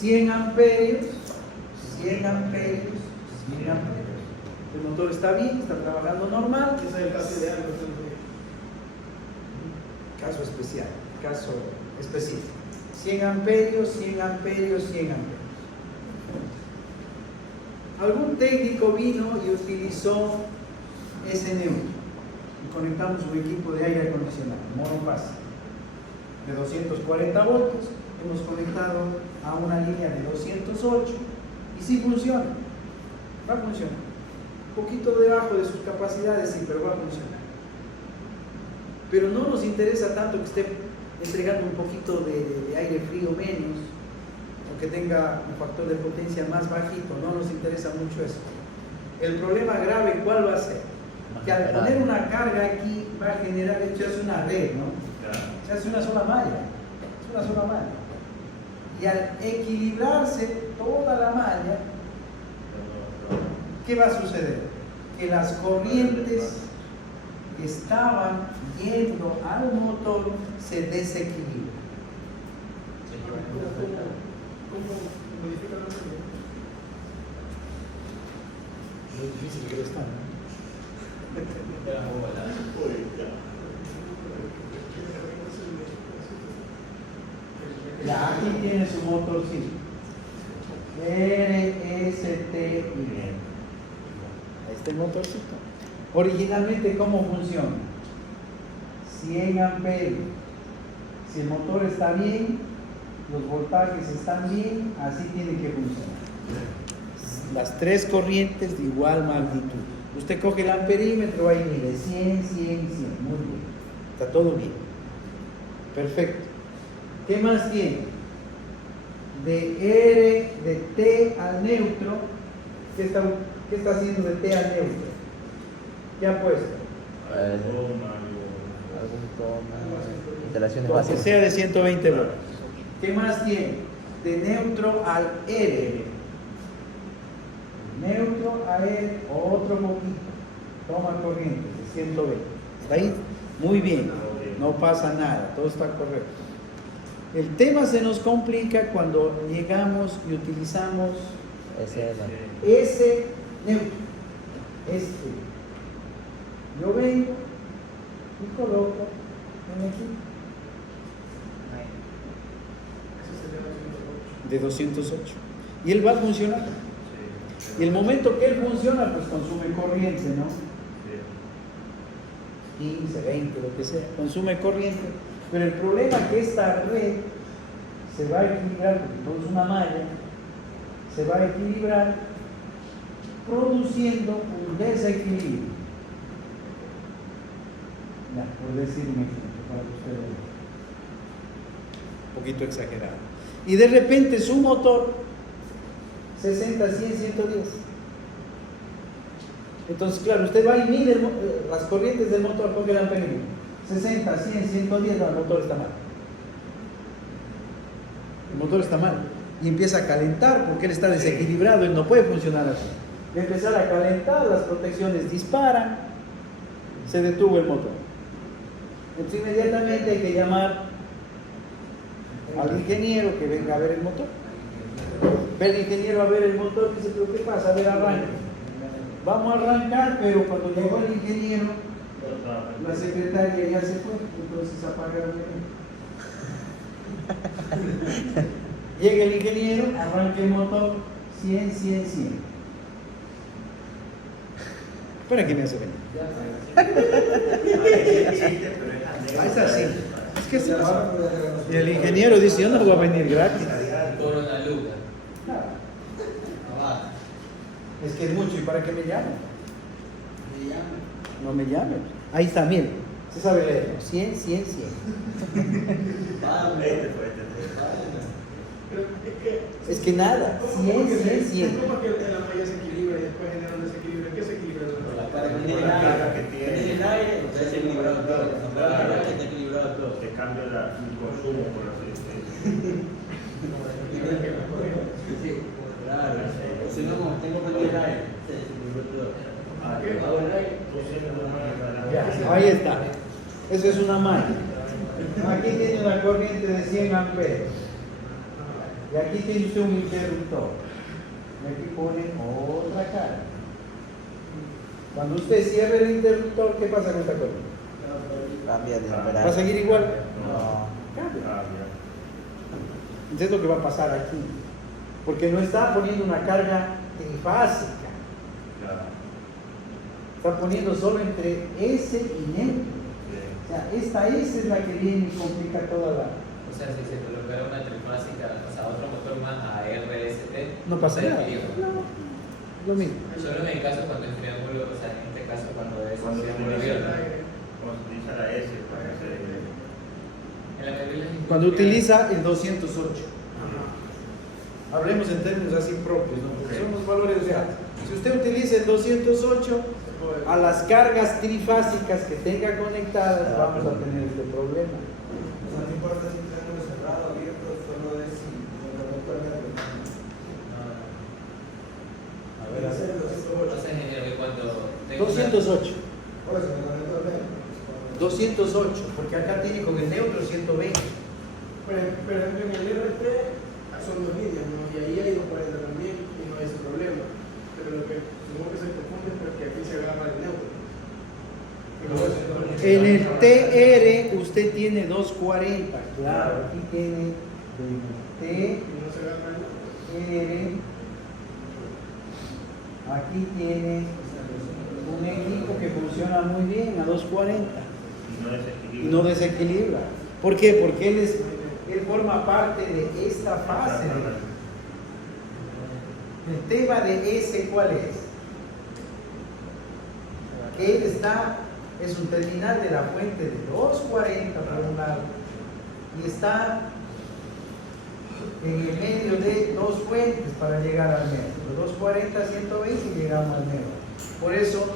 100 amperios. El motor está bien, está trabajando normal. Ese es el caso ideal. Caso especial, caso específico. 100 amperios. Algún técnico vino y utilizó ese neutro. Y conectamos un equipo de aire acondicionado, monofásico, de 240 voltios. Hemos conectado a una línea de 208 y sí funciona. Va a funcionar. Un poquito debajo de sus capacidades, sí, pero va a funcionar. Pero no nos interesa tanto que esté entregando un poquito de aire frío menos, o que tenga un factor de potencia más bajito. No nos interesa mucho eso. El problema grave, ¿cuál va a ser? Que al poner una carga aquí va a generar, esto es una red, ¿no? Se hace una sola malla. Es una sola malla. Y al equilibrarse toda la malla, ¿qué va a suceder? Que las corrientes que estaban yendo al motor se desequilibran. ¿Cómo modifica la serie? Es difícil que lo está, ¿no? Ya, aquí tiene su motorcito. RSTI. Ahí está el motorcito. Originalmente, ¿cómo funciona? 100 amperios. Si el motor está bien, los voltajes están bien, así tiene que funcionar. Las tres corrientes de igual magnitud. Usted coge el amperímetro, ahí mide 100, 100, 100. Muy bien. Está todo bien. Perfecto. ¿Qué más tiene? De T al neutro, ¿qué está haciendo de T al neutro? ¿Qué ha puesto? Algún toma, instalaciones Lo que básicas. sea de 120 voltios. ¿Qué más tiene? De neutro al R. Neutro a R, otro poquito. Toma corriente de 120. ¿Está ahí? Muy bien. No pasa nada, todo está correcto. El tema se nos complica cuando llegamos y utilizamos ese neutro. Yo vengo y coloco en aquí de 208 y él va a funcionar. Y el momento que él funciona, pues consume corriente, ¿no? 15, 20, lo que sea, consume corriente. Pero el problema es que esta red se va a equilibrar, porque todo es una malla, se va a equilibrar produciendo un desequilibrio. Ya, por decir un ejemplo, para que ustedes vean. Un poquito exagerado. Y de repente su motor 60, 100, 110. Entonces, claro, usted va y mide las corrientes del motor, porque el amperímetro 60, 100, 110, no, el motor está mal. El motor está mal. Y empieza a calentar porque él está desequilibrado, él no puede funcionar así. Y empezar a calentar, las protecciones disparan, se detuvo el motor. Entonces inmediatamente hay que llamar al ingeniero que venga a ver el motor. Ve el ingeniero a ver el motor y dice, pero ¿qué pasa? A ver, arranca. Vamos a arrancar, pero cuando llegó el ingeniero, la secretaria ya se fue, entonces apagaron el Llega el ingeniero, arranca el motor, 100, 100, 100. ¿Para qué me hace venir? Es así. Es que es así. Y el ingeniero dice, yo no voy a venir gratis. Por una luca. Es que es mucho, ¿y para qué me llaman? No me llamen. Ahí está, miren. Se sabe leer. 100, 100, 100. Es que nada. 100, 100, 100. ¿Cómo que la malla se equilibra y después genera un desequilibrio? ¿Qué se equilibra? La carga que tiene el aire, se ha equilibrado todo. Se ha equilibrado todo. Te cambia el consumo, por así decirlo. Claro. Si no, como tengo que el aire, se equilibró todo. Ahora el aire. Ya, ahí está. Eso es una malla. Aquí tiene una corriente de 100 amperes. Y aquí tiene usted un interruptor. Y aquí pone otra carga. Cuando usted cierre el interruptor, ¿qué pasa con esta corriente? Cambia de ¿Va a operación. seguir igual? No. Cambia. Entonces es lo que va a pasar aquí. Porque no está poniendo una carga trifásica. Está poniendo solo entre S y neutro. O sea, esta S es la que viene y complica toda la... O sea, si se colocara una trifásica, o sea, otro motor más a RST, No pasa nada. equilibra. Lo mismo. Solo en el caso cuando el triángulo, o sea, en este caso cuando es Cuando un se triángulo utiliza abierto. cuando se utiliza la S para hacer En la mayoría de las Cuando industrias- utiliza el 208. Hablemos en términos así propios, ¿no? Porque son los valores de alto. Si usted utiliza el 208, a las cargas trifásicas que tenga conectadas vamos a tener este problema. No importa si tenemos cerrado, abierto, solo es si lo conecto al medio. A ver, a ver. No sé, ingeniero, que cuando tengo 208. Por eso me conecto al medio. 208, porque acá tiene con el neutro 120. Por ejemplo, en el RT son dos líneas, ¿no? Y ahí hay 240 también y no hay ese problema. Pero lo que supongo que se confunde es porque aquí se agarra el neutro. En el TR usted tiene 240, claro, aquí tiene Y no se agarra el neutro. TR, aquí tiene un equipo que funciona muy bien a 240 y no desequilibra. ¿Por qué? Porque él forma parte de esta fase. El tema de ese, ¿cuál es? Que él es un terminal de la fuente de 240 por un lado y está en el medio de dos fuentes para llegar al medio. De 240 a 120 y llegamos al medio. Por eso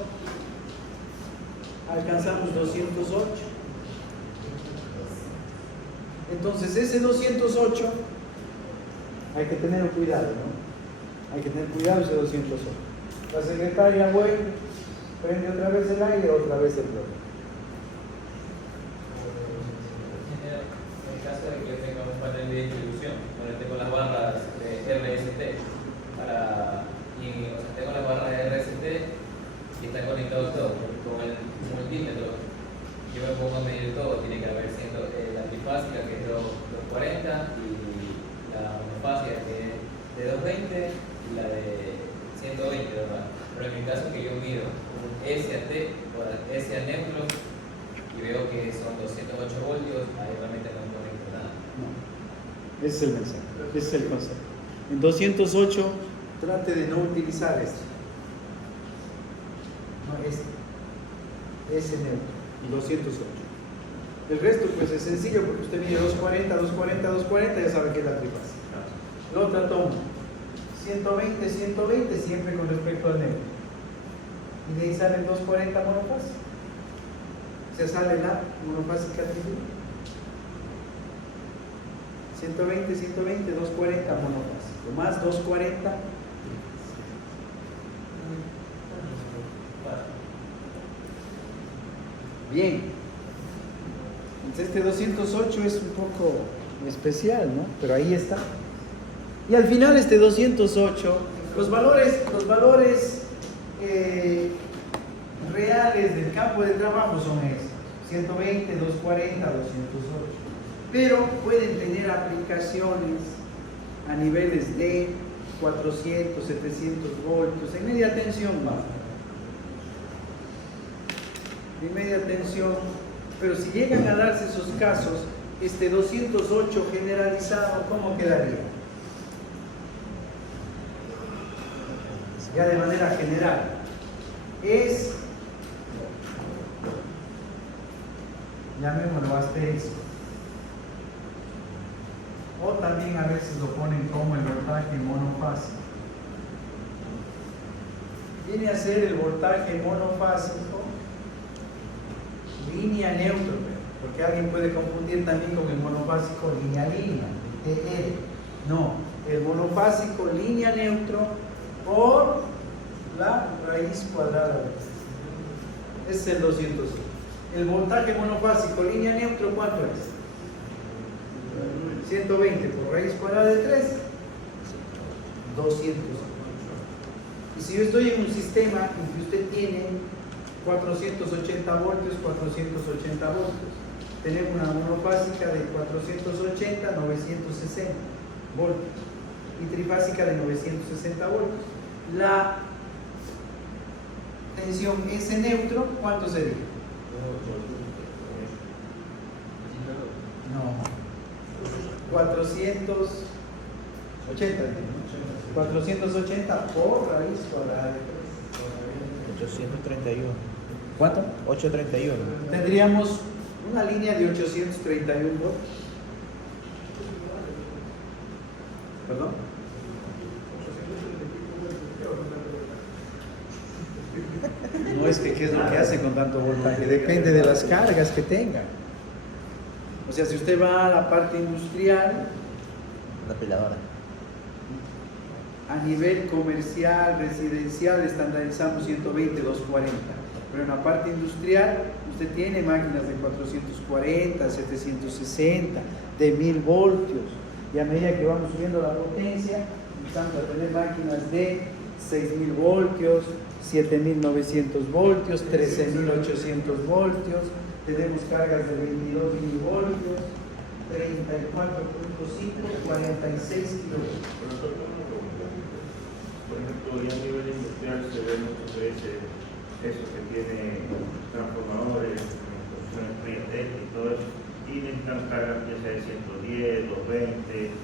alcanzamos 208. Entonces ese 208 hay que tener cuidado, ¿no? Hay que tener cuidado ese 208. La secretaria vuelve, prende otra vez el aire, otra vez el bloque. En el caso de que tenga un panel de distribución, donde tengo las barras de RST, o sea, tengo las barras de RST y están conectados todos con el multímetro. Yo me pongo a medir todo, tiene que haber siendo la trifásica, que es 240, y la monofásica, que es de 220, y la de 120, ¿verdad? Pero en mi caso que yo mido un S a T o S a neutro y veo que son 208 voltios, ahí realmente no conecto nada. No. Ese es el mensaje, ese es el concepto. En 208 trate de no utilizar esto. No, ese neutro. 208. El resto pues es sencillo porque usted mide 240, 240, 240, ya sabe que es la trifásica. La otra toma 120, 120 siempre con respecto al neutro. Y de ahí sale el 240 monofásica. Se sale la monofásica triple. 120, 120, 240 monofásico. Más 240. Bien. Entonces este 208 es un poco especial, ¿no? Pero ahí está. Y al final este 208, los valores reales del campo de trabajo son esos. 120, 240, 208. Pero pueden tener aplicaciones a niveles de 400, 700 voltios, en media tensión más. En media tensión, pero si llegan a darse esos casos, este 208 generalizado, ¿cómo quedaría? Ya de manera general, es, llamémoslo asterisco, o también a veces lo ponen como el voltaje monofásico. Viene a ser el voltaje monofásico línea neutro, porque alguien puede confundir también con el monofásico línea, TR. No, el monofásico línea neutro por la raíz cuadrada de x. Ese es el 200. El voltaje monofásico línea neutro, ¿cuánto es? 120 por raíz cuadrada de 3, 200. Y si yo estoy en un sistema en que usted tiene 480 voltios, 480 voltios, tenemos una monofásica de 480, 960 voltios y trifásica de 960 voltios. La tensión S neutro, ¿cuánto sería? No, 480, 480 por raíz cuadrada de 3. 831. ¿Cuánto? 831. Tendríamos una línea de 831 voltios. ¿Perdón? es que qué es lo que hace con tanto voltaje, depende de las cargas que tenga. O sea, si usted va a la parte industrial, Una piladora. a nivel comercial, residencial, estandarizamos 120, 240. Pero en la parte industrial, usted tiene máquinas de 440, 760, de 1000 voltios. Y a medida que vamos subiendo la potencia, empezamos a tener máquinas de 6000 voltios, 7900 voltios, 13800 voltios. Tenemos cargas de 22 milivoltios, 34.5, 46 kilovatios. Por ejemplo, ya a nivel industrial se ve muchas veces eso que tiene transformadores, construcciones frías y todo eso, y necesitan cargas ya sea de 110, 220,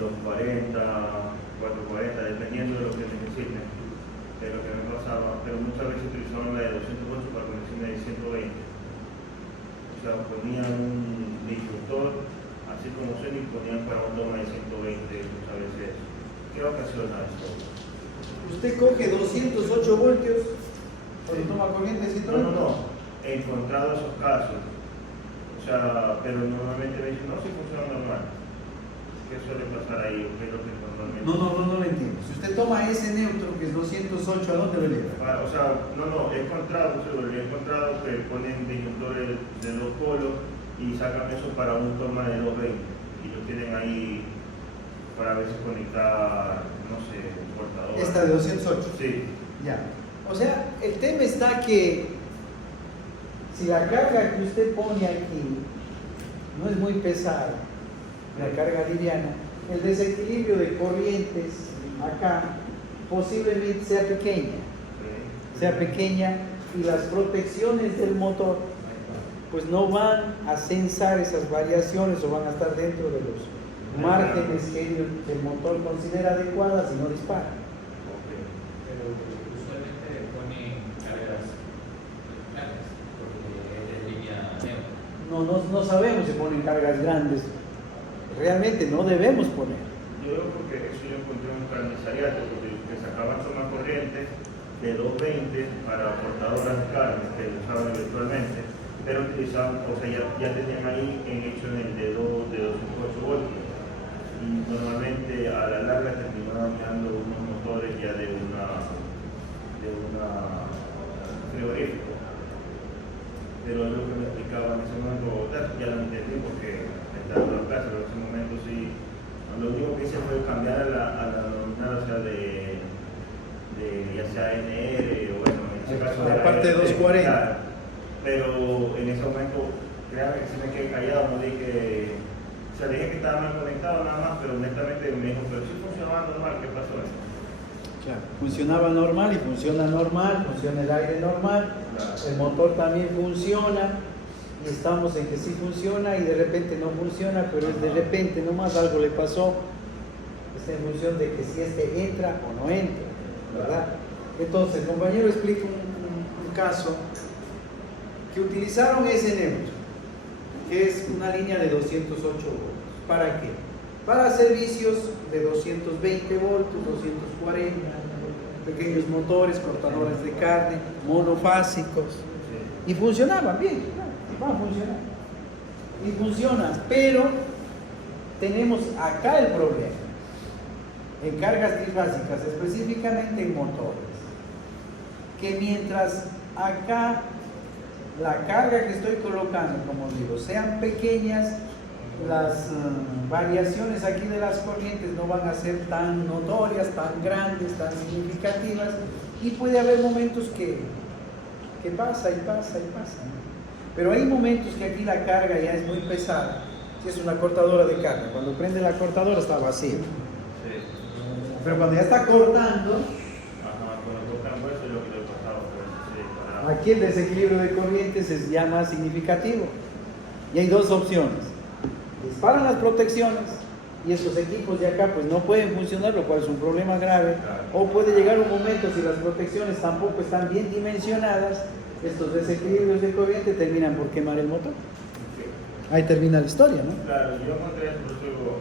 240, 440, dependiendo de lo que necesiten, de lo que me pasaba, pero muchas veces utilizaban la de 208 para conexiones de 120. O sea, ponían un disyuntor, así como Sony, ponían para un toma de 120 muchas veces. ¿Qué ocasiona esto? Usted coge 208 voltios cuando toma corriente de 120. No. He encontrado esos casos. O sea, pero normalmente me dicen, no, si funciona normal. ¿Qué suele pasar ahí? ¿O qué es lo que normalmente? No lo entiendo. Si usted toma ese neutro, que es 208, ¿a dónde lo eleva? O sea, he encontrado que ponen disyuntores de dos polos y sacan eso para un toma de 220 y lo tienen ahí para a veces conectar, no sé, un portador. Esta de 208. Sí. Ya. O sea, el tema está que si la carga que usted pone aquí no es muy pesada, la carga liviana, el desequilibrio de corrientes acá posiblemente sea pequeña y las protecciones del motor pues no van a censar esas variaciones o van a estar dentro de los márgenes que el motor considera adecuadas y no dispara. Pero usualmente pone cargas grandes, porque es de línea neutra. No sabemos si ponen cargas grandes. Realmente no debemos poner. Yo creo porque eso yo encontré un carnicariato, porque que sacaban toma corriente de 220 para portadoras de carne que usaban eventualmente, pero utilizaban, o sea, ya tenían ahí hecho en el de 208 voltios. Y normalmente a la larga terminaban dando unos motores ya de una frigorífico. Pero lo que me explicaba en ese momento, ya lo entendí porque estaba en la clase, pero en ese momento sí. Lo único que hice fue cambiar a la nominal, o sea, de ya sea NR o bueno, en ese caso la parte de 240. Claro. Pero en ese momento, créanme que sí me quedé callado, no dije, o sea, dije que estaba mal conectado nada más, pero honestamente me dijo, pero sí funcionaba normal, ¿qué pasó? Claro, funcionaba normal y funciona normal, funciona el aire normal, el motor también funciona y estamos en que sí funciona y de repente no funciona, pero es de repente nomás algo le pasó, está en función de que si este entra o no entra, ¿verdad? Entonces el compañero explica un caso que utilizaron ese neutro, que es una línea de 208 voltios. ¿Para qué? Para servicios de 220 voltios, 240, pequeños motores, cortadores de carne, monofásicos. Y funcionaban bien, va a funcionar. Y funciona, pero tenemos acá el problema. En cargas trifásicas, específicamente en motores, que mientras acá la carga que estoy colocando, como digo, sean pequeñas, las variaciones aquí de las corrientes no van a ser tan notorias, tan grandes, tan significativas, y puede haber momentos que pasa y pasa y pasa, ¿no? Pero hay momentos que aquí la carga ya es muy pesada. Si es una cortadora de carne, cuando prende la cortadora está vacía. Pero cuando ya está cortando, aquí el desequilibrio de corrientes es ya más significativo. Y hay dos opciones. Disparan las protecciones y estos equipos de acá pues no pueden funcionar, lo cual es un problema grave. O puede llegar un momento, si las protecciones tampoco están bien dimensionadas, estos desequilibrios de corriente terminan por quemar el motor. Ahí termina la historia, ¿no? Claro, yo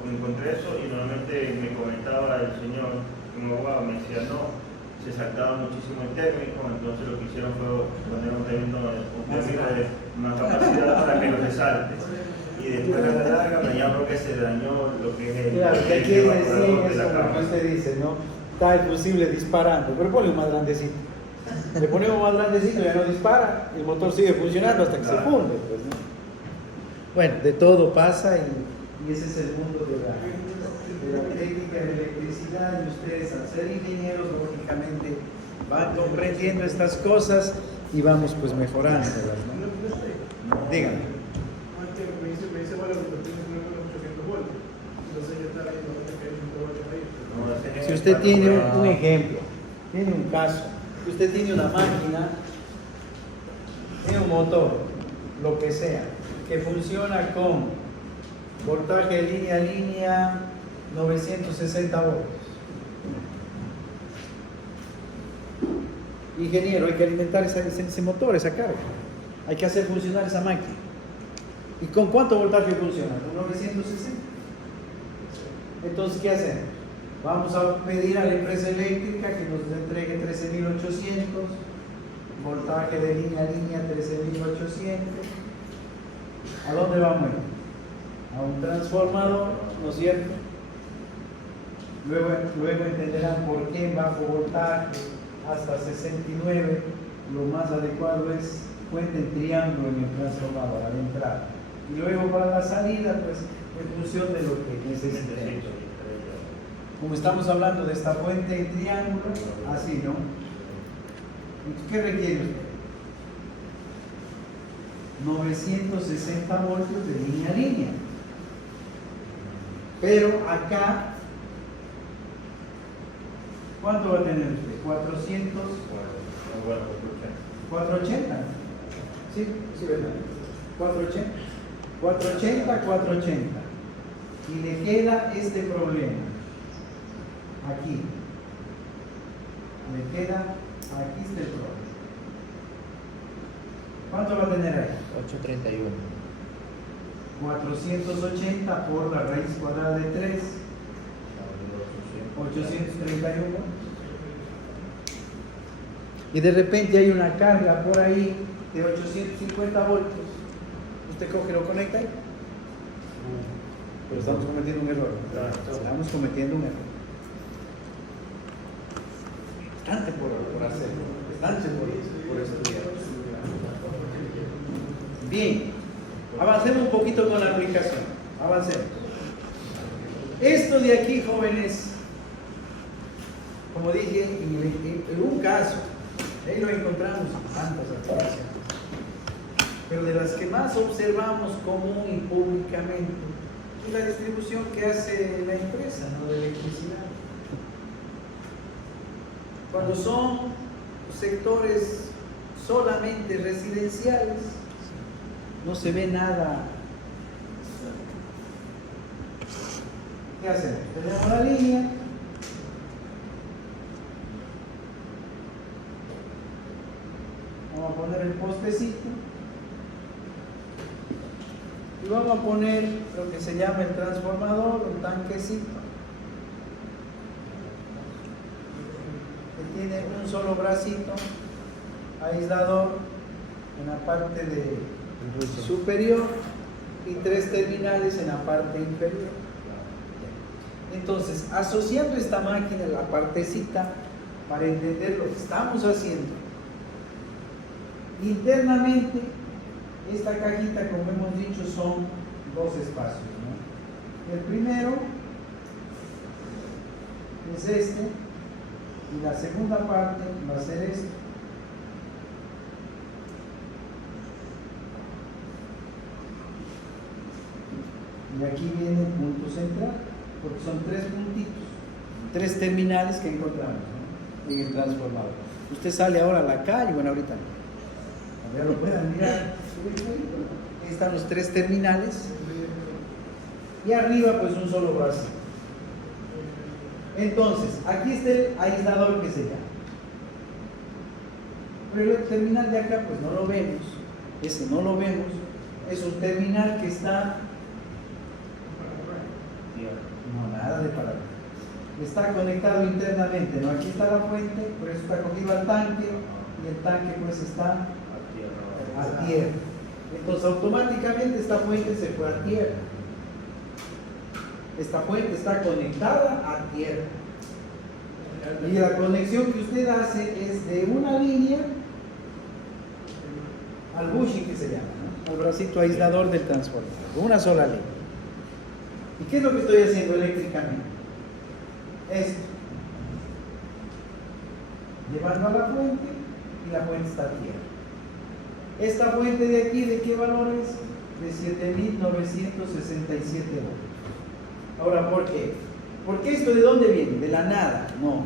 encontré eso y normalmente me comentaba el señor, como abogado, me decía, no, se saltaba muchísimo el térmico, entonces lo que hicieron fue poner un térmico de más capacidad para que no se salte. Y después de la larga, ya porque se dañó lo que es el, Claro, que el aquí es evaporador de la como que cámara. usted dice, ¿no? Está el fusible disparando, pero ponle más grandecito. Le ponemos más grandecito, ya no dispara, el motor sigue funcionando hasta que se Claro. funde. Pues, ¿no? Bueno, de todo pasa y ese es el mundo de la técnica de electricidad, y ustedes al ser ingenieros lógicamente van comprendiendo estas cosas y vamos pues mejorando, ¿no? Díganme. Me dice, bueno, que tienes que poner 800 voltios. Entonces yo estaba ahí, no te quedes un poco ahí. No, ese es Si el usted tiene cuatro, un ejemplo, tiene un caso, usted tiene una máquina, tiene un motor, lo que sea, que funciona con voltaje línea a línea 960 voltios. Ingeniero, hay que alimentar ese motor, esa carga. Hay que hacer funcionar esa máquina. ¿Y con cuánto voltaje funciona? Con 960. Entonces, ¿qué hacemos? Vamos a pedir a la empresa eléctrica que nos entregue 13.800, voltaje de línea a línea 13.800. ¿A dónde vamos? A un transformador, ¿no es cierto? Luego entenderán por qué en bajo voltaje hasta 69 lo más adecuado es fuente en triángulo en el transformador a la entrada. Y luego para la salida, pues en función de lo que necesitemos. Como estamos hablando de esta fuente en triángulo, así, ¿no? ¿Qué requiere usted? 960 voltios de línea a línea. Pero acá, ¿cuánto va a tener usted? 400, bueno, 480. Sí, sí, ¿verdad? 480. 480, 480. Y le queda este problema. Aquí. Le queda, aquí está el problema. ¿Cuánto va a tener ahí? 831. 480 por la raíz cuadrada de 3. 831. Y de repente hay una carga por ahí de 850 voltios. Usted coge y lo conecta ahí. Pero estamos cometiendo un error. Estamos cometiendo un error. Bastante por hacerlo. Bastante por estudiar. Bien. Avancemos un poquito con la aplicación. Avancemos. Esto de aquí, jóvenes, como dije, en un caso, ahí lo encontramos en tantas aplicaciones, pero de las que más observamos común y públicamente es la distribución que hace la empresa, ¿no?, de electricidad. Cuando son sectores solamente residenciales, no se ve nada. ¿Qué hacemos? Tenemos la línea. Vamos a poner el postecito. Y vamos a poner lo que se llama el transformador, un tanquecito. Que tiene un solo bracito aislador en la parte superior y 3 terminales en la parte inferior. Entonces, asociando esta máquina a la partecita para entender lo que estamos haciendo, internamente esta cajita, como hemos dicho, son 2 espacios, ¿no? El primero es este y la segunda parte va a ser este. Y aquí viene el punto central, porque son 3 puntitos, 3 terminales que encontramos, ¿no?, en el transformador. Usted sale ahora a la calle, bueno, ahorita no. Ya lo pueden mirar. Ahí están los 3 terminales. Y arriba, pues un solo brazo. Entonces, aquí está el aislador que se llama. Pero el terminal de acá, pues no lo vemos. Ese no lo vemos. Es un terminal que está. No, nada de parámetros. está conectado internamente, ¿no? Aquí está la fuente, por eso está cogido al tanque y el tanque pues está a tierra. Entonces automáticamente esta fuente se fue a tierra. Esta fuente está conectada a tierra. Y la conexión que usted hace es de una línea al bushing que se llama, ¿no? Al bracito aislador del transformador, una sola línea. ¿Y qué es lo que estoy haciendo eléctricamente? Esto. Llevando a la fuente y la fuente está a tierra. Esta fuente de aquí, ¿de qué valor es? De 7.967 voltios. Ahora, ¿por qué? ¿Por qué esto de dónde viene? De la nada. No.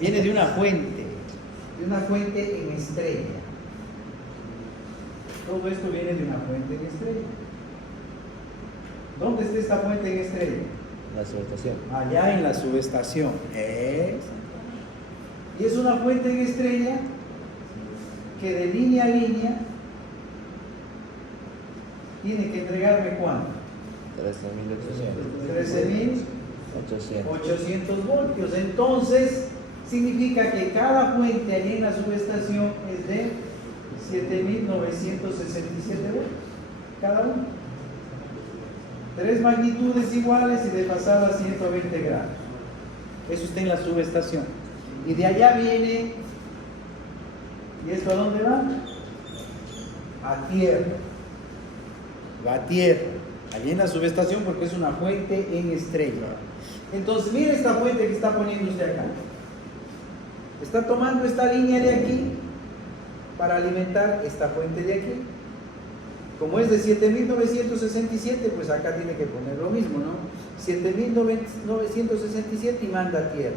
Viene de una fuente en estrella. Todo esto viene de una fuente en estrella. ¿Dónde está esta fuente en estrella? La subestación. Allá en la subestación. Y es una fuente en estrella que de línea a línea tiene que entregarme ¿cuánto? 13.800. 13.800 voltios. Entonces significa que cada fuente allí en la subestación es de 7.967 voltios cada uno. 3 magnitudes iguales y de pasada 120 grados. Eso está en la subestación. Y de allá viene, ¿y esto a dónde va? A tierra. Va a tierra. Allí en la subestación porque es una fuente en estrella. Entonces, mire esta fuente que está poniendo usted acá. Está tomando esta línea de aquí para alimentar esta fuente de aquí. Como es de 7.967, pues acá tiene que poner lo mismo, ¿no? 7.967 y manda a tierra.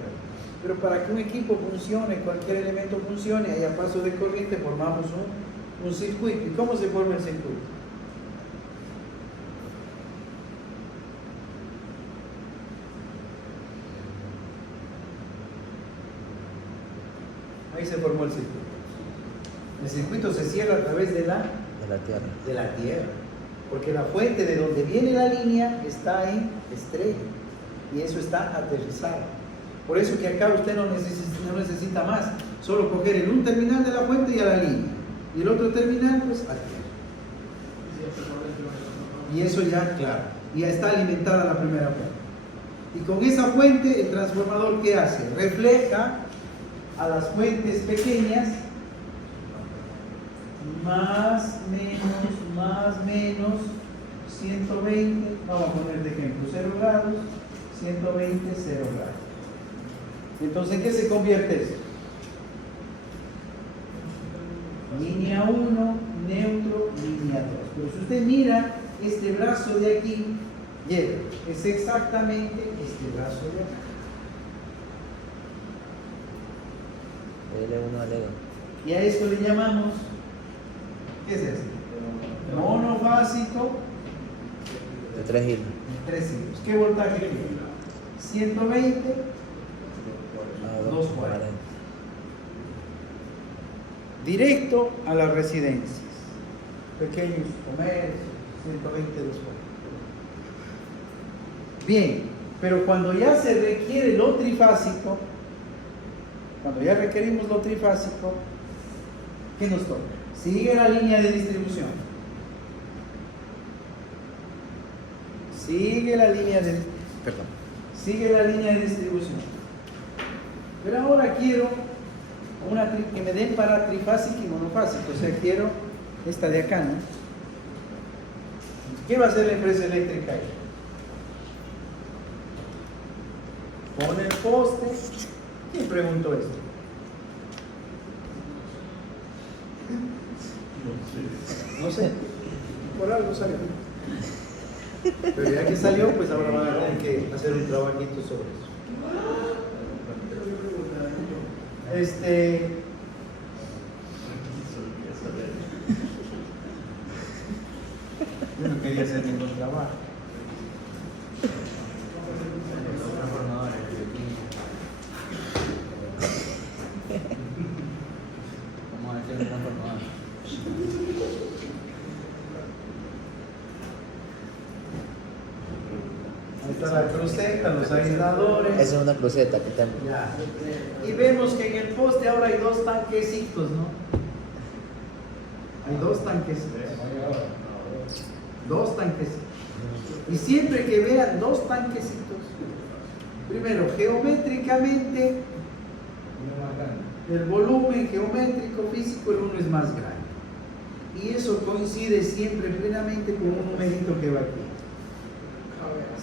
Pero para que un equipo funcione, cualquier elemento funcione, haya paso de corriente, formamos un circuito. ¿Y cómo se forma el circuito? Ahí se formó el circuito. El circuito se cierra a través de la tierra, porque la fuente de donde viene la línea está en estrella y eso está aterrizado. Por eso que acá usted no necesita más, solo coger un terminal de la fuente y a la línea, y el otro terminal pues a tierra. Y eso ya, claro, ya está alimentada la primera fuente. Y con esa fuente el transformador ¿qué hace? Refleja a las fuentes pequeñas más menos 120, vamos a poner de ejemplo 0 grados, 120, 0 grados. Entonces, ¿en qué se convierte eso? Línea 1, neutro, línea 2. Pero si usted mira este brazo de aquí, llega, es exactamente este brazo de acá. L1 al L2. Y a esto le llamamos, ¿qué es esto? Monofásico De 3 hilos. de 3 hilos. ¿Qué voltaje tiene? 120, 240. Directo a las residencias. Pequeños comercios, 120, 240. Bien, pero cuando ya se requiere lo trifásico, cuando ya requerimos lo trifásico, ¿qué nos toca? Sigue la línea de distribución. Sigue la línea de distribución. Pero ahora quiero que me den para trifásico y monofásico. O sea, quiero esta de acá, ¿no? ¿Qué va a hacer la empresa eléctrica ahí? Pone el poste. ¿Quién preguntó esto? No sé. Por algo salió. Pero ya que salió, pues ahora van a tener que hacer un trabajito sobre eso. Yo no quería hacer ningún trabajo. Vamos a hacer un transformador. Ahí Está la cruceta, los aisladores. Esa es una cruceta que está. Ya. Y vemos que en el poste ahora hay dos tanquecitos, ¿no? Hay dos tanquecitos. Dos tanquecitos. Y siempre que vean dos tanquecitos, primero, geométricamente, el volumen geométrico físico, el uno es más grande. Y eso coincide siempre plenamente con un numerito que va aquí.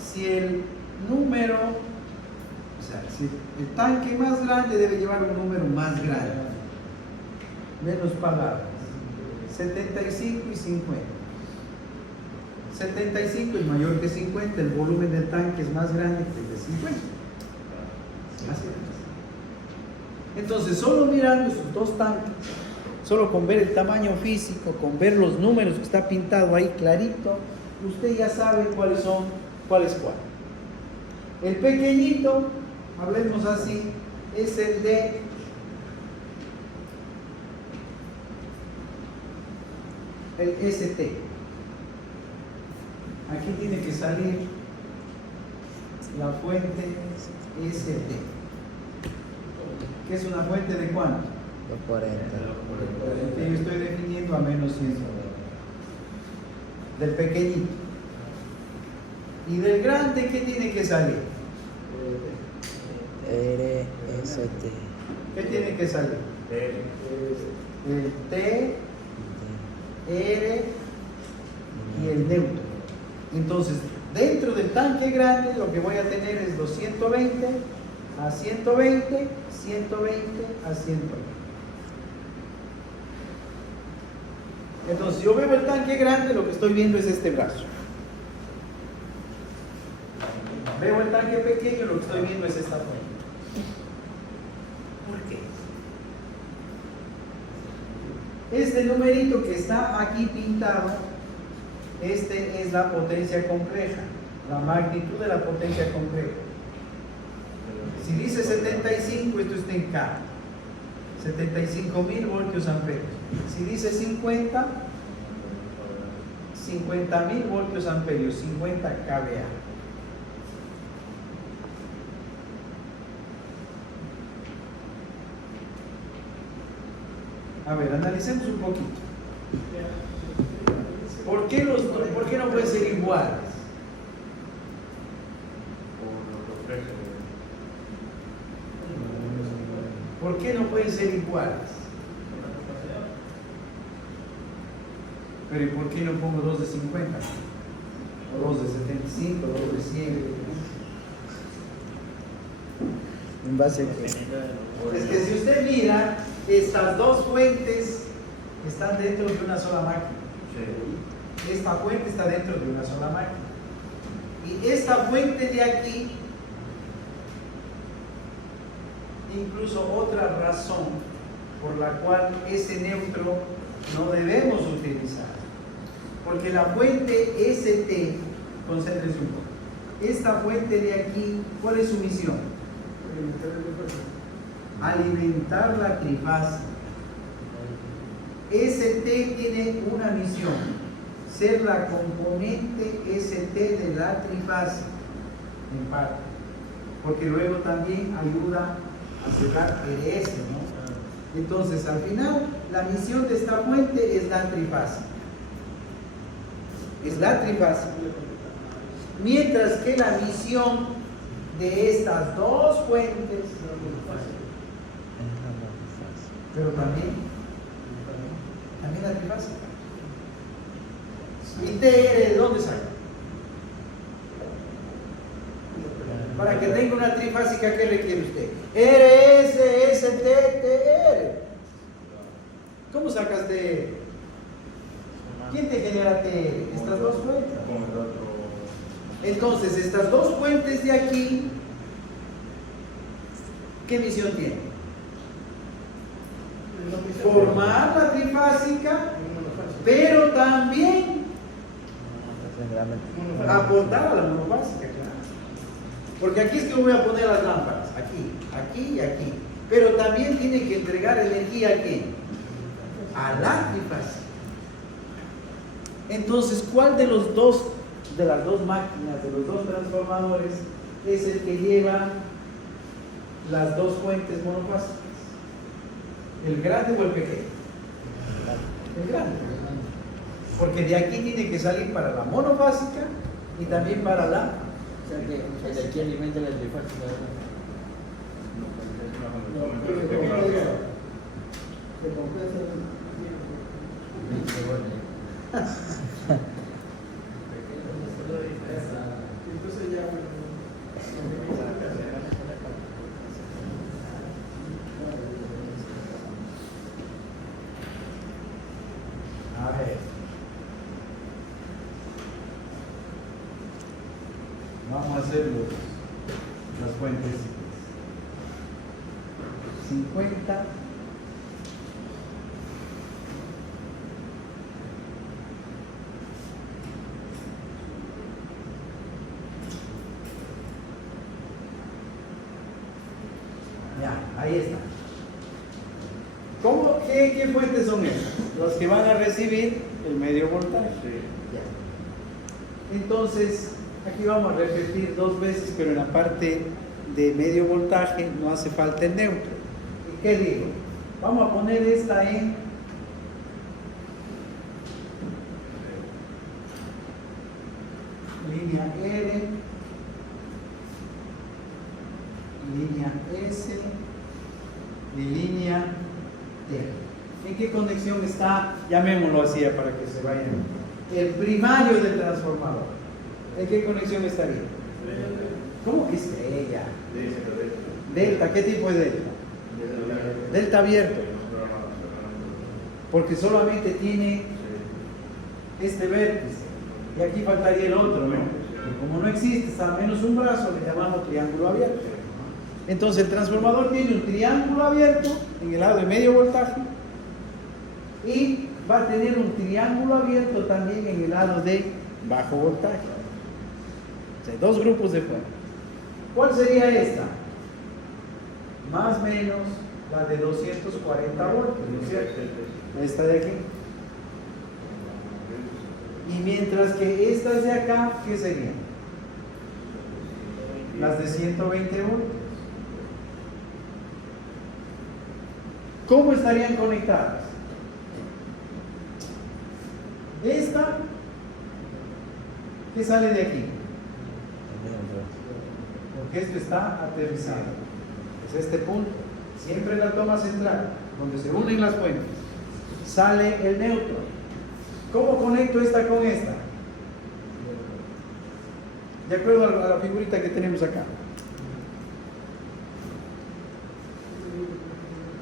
Si el número, o sea, si el tanque más grande debe llevar un número más grande, menos palabras, 75 y 50. 75 es mayor que 50, el volumen del tanque es más grande que el de 50. Así es. Entonces, solo mirando esos dos tanques, solo con ver el tamaño físico, con ver los números que está pintado ahí clarito, usted ya sabe cuáles son, cuál es cuál. El pequeñito, hablemos así, es el de el ST. Aquí tiene que salir la fuente ST. ¿Qué es una fuente de cuánto? 240. Que yo estoy definiendo a menos 100. Del pequeñito. Y del grande, ¿qué tiene que salir? RST. ¿Qué tiene que salir? El T, R y el neutro. Entonces, dentro del tanque grande, lo que voy a tener es 220 a 120, 120 a 120. Entonces, yo veo el tanque grande, lo que estoy viendo es este brazo. Veo el tanque pequeño, lo que estoy viendo es esta fuente. ¿Por qué? Este numerito que está aquí pintado, este es la potencia compleja, la magnitud de la potencia compleja. Si dice 75, esto está en K, 75.000 voltios amperios. Si dice 50, 50.000 voltios amperios, 50 kVA. A ver, analicemos un poquito. ¿Por qué no pueden ser iguales? ¿Por qué no pueden ser iguales? Pero ¿y por qué no pongo dos de 50? O dos de 75, dos de 100. ¿En base a qué? Es que si usted mira, estas dos fuentes están dentro de una sola máquina. Esta fuente está dentro de una sola máquina. Y esta fuente de aquí, incluso otra razón por la cual ese neutro no debemos utilizar. Porque la fuente ST, concéntrese un poco, esta fuente de aquí, ¿cuál es su misión? Alimentar la trifásica. ST tiene una misión, ser la componente ST de la trifásica, en parte, porque luego también ayuda a cerrar RS, ¿no? Entonces, al final, la misión de esta fuente es la trifásica. Es la trifásica. Mientras que la misión de estas dos fuentes, pero también la trifásica. ¿Y TR de dónde sale? Para que tenga una trifásica, ¿qué requiere usted? RS, ST, TR. ¿Cómo sacas TR? ¿Quién te genera TR? Estas dos fuentes. Entonces, estas dos fuentes de aquí, ¿qué misión tienen? Formar la trifásica, pero también aportar a la monofásica, claro. Porque aquí es que voy a poner las lámparas, aquí, aquí y aquí. Pero también tiene que entregar energía ¿a quién? A la trifásica. Entonces, ¿cuál de los dos de las dos máquinas, de los dos transformadores, es el que lleva las dos fuentes monofásicas. ¿El grande o el pequeño? El grande. Porque de aquí tiene que salir para la monofásica y también para la... O sea que el de aquí alimenta la trifásica, ¿verdad? Se compensa. Entonces ya, bueno. A ver. Vamos a hacer las fuentes. 50. Ya, ahí está. ¿Qué fuentes son estas? Los que van a recibir el medio voltaje. Ya. Entonces, aquí vamos a repetir 2 veces, pero en la parte de medio voltaje no hace falta el neutro. ¿Y qué digo? Vamos a poner esta en línea R, línea S y línea T. ¿En qué conexión está? Llamémoslo así para que se vayan. El primario del transformador. ¿En qué conexión estaría? ¿Cómo que estrella? Delta, ¿qué tipo de delta? Delta abierto. Porque solamente tiene este vértice. Y aquí faltaría el otro, ¿no? Y como no existe, está a menos un brazo, le llamamos triángulo abierto. Entonces el transformador tiene un triángulo abierto en el lado de medio voltaje y va a tener un triángulo abierto también en el lado de bajo voltaje. O sea, 2 grupos de fuente. ¿Cuál sería esta? Más o menos la de 240 voltios, ¿no es cierto? Esta de aquí. Y mientras que estas de acá, ¿qué serían? Las de 120 voltios. ¿Cómo estarían conectadas? Esta, ¿qué sale de aquí? Porque esto está aterrizado. Es este punto. Siempre en la toma central, donde se unen las fuentes, sale el neutro. ¿Cómo conecto esta con esta? De acuerdo a la figurita que tenemos acá.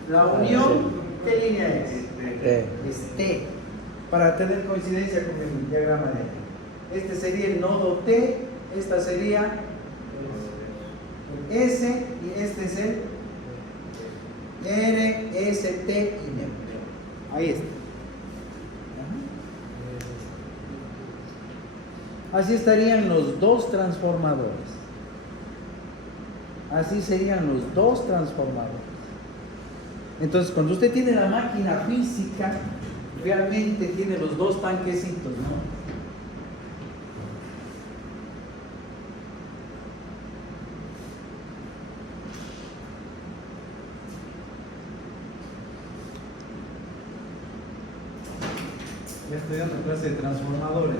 La unión, ¿qué línea es? Es T, para tener coincidencia con el diagrama de aquí. Este sería el nodo T, esta sería el S y este es el R, S, T y neutro. Ahí está. Así estarían los 2 transformadores. Así serían los 2 transformadores. Entonces, cuando usted tiene la máquina física, realmente tiene los 2 tanquecitos, ¿no? Ya estoy dando clase de transformadores.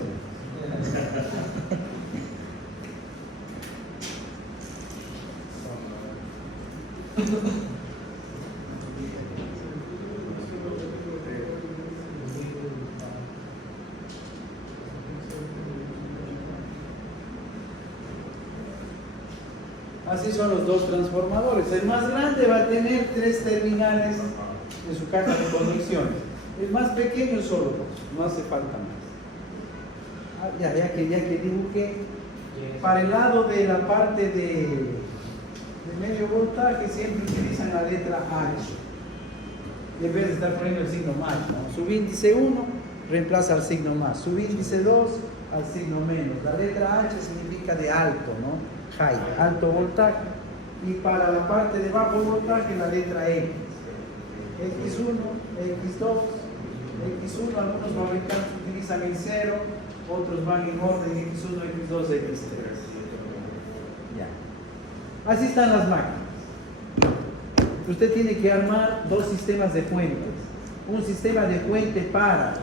Así son los 2 transformadores. El más grande va a tener 3 terminales en su caja de conexiones. El más pequeño solo 2, no hace falta más. Ya que dibujé. Para el lado de la parte de medio voltaje siempre utilizan la letra H. Y en vez de estar poniendo el signo más, ¿no? Subíndice 1 reemplaza al signo más. Subíndice 2 al signo menos. La letra H significa de alto, ¿no? High, alto voltaje. Y para la parte de bajo voltaje la letra X. X1, X2, X1, algunos fabricantes utilizan el 0 otros van en orden X1, X2, X3. Ya. Así están las máquinas. Usted tiene que armar dos sistemas de fuentes. Un sistema de fuente para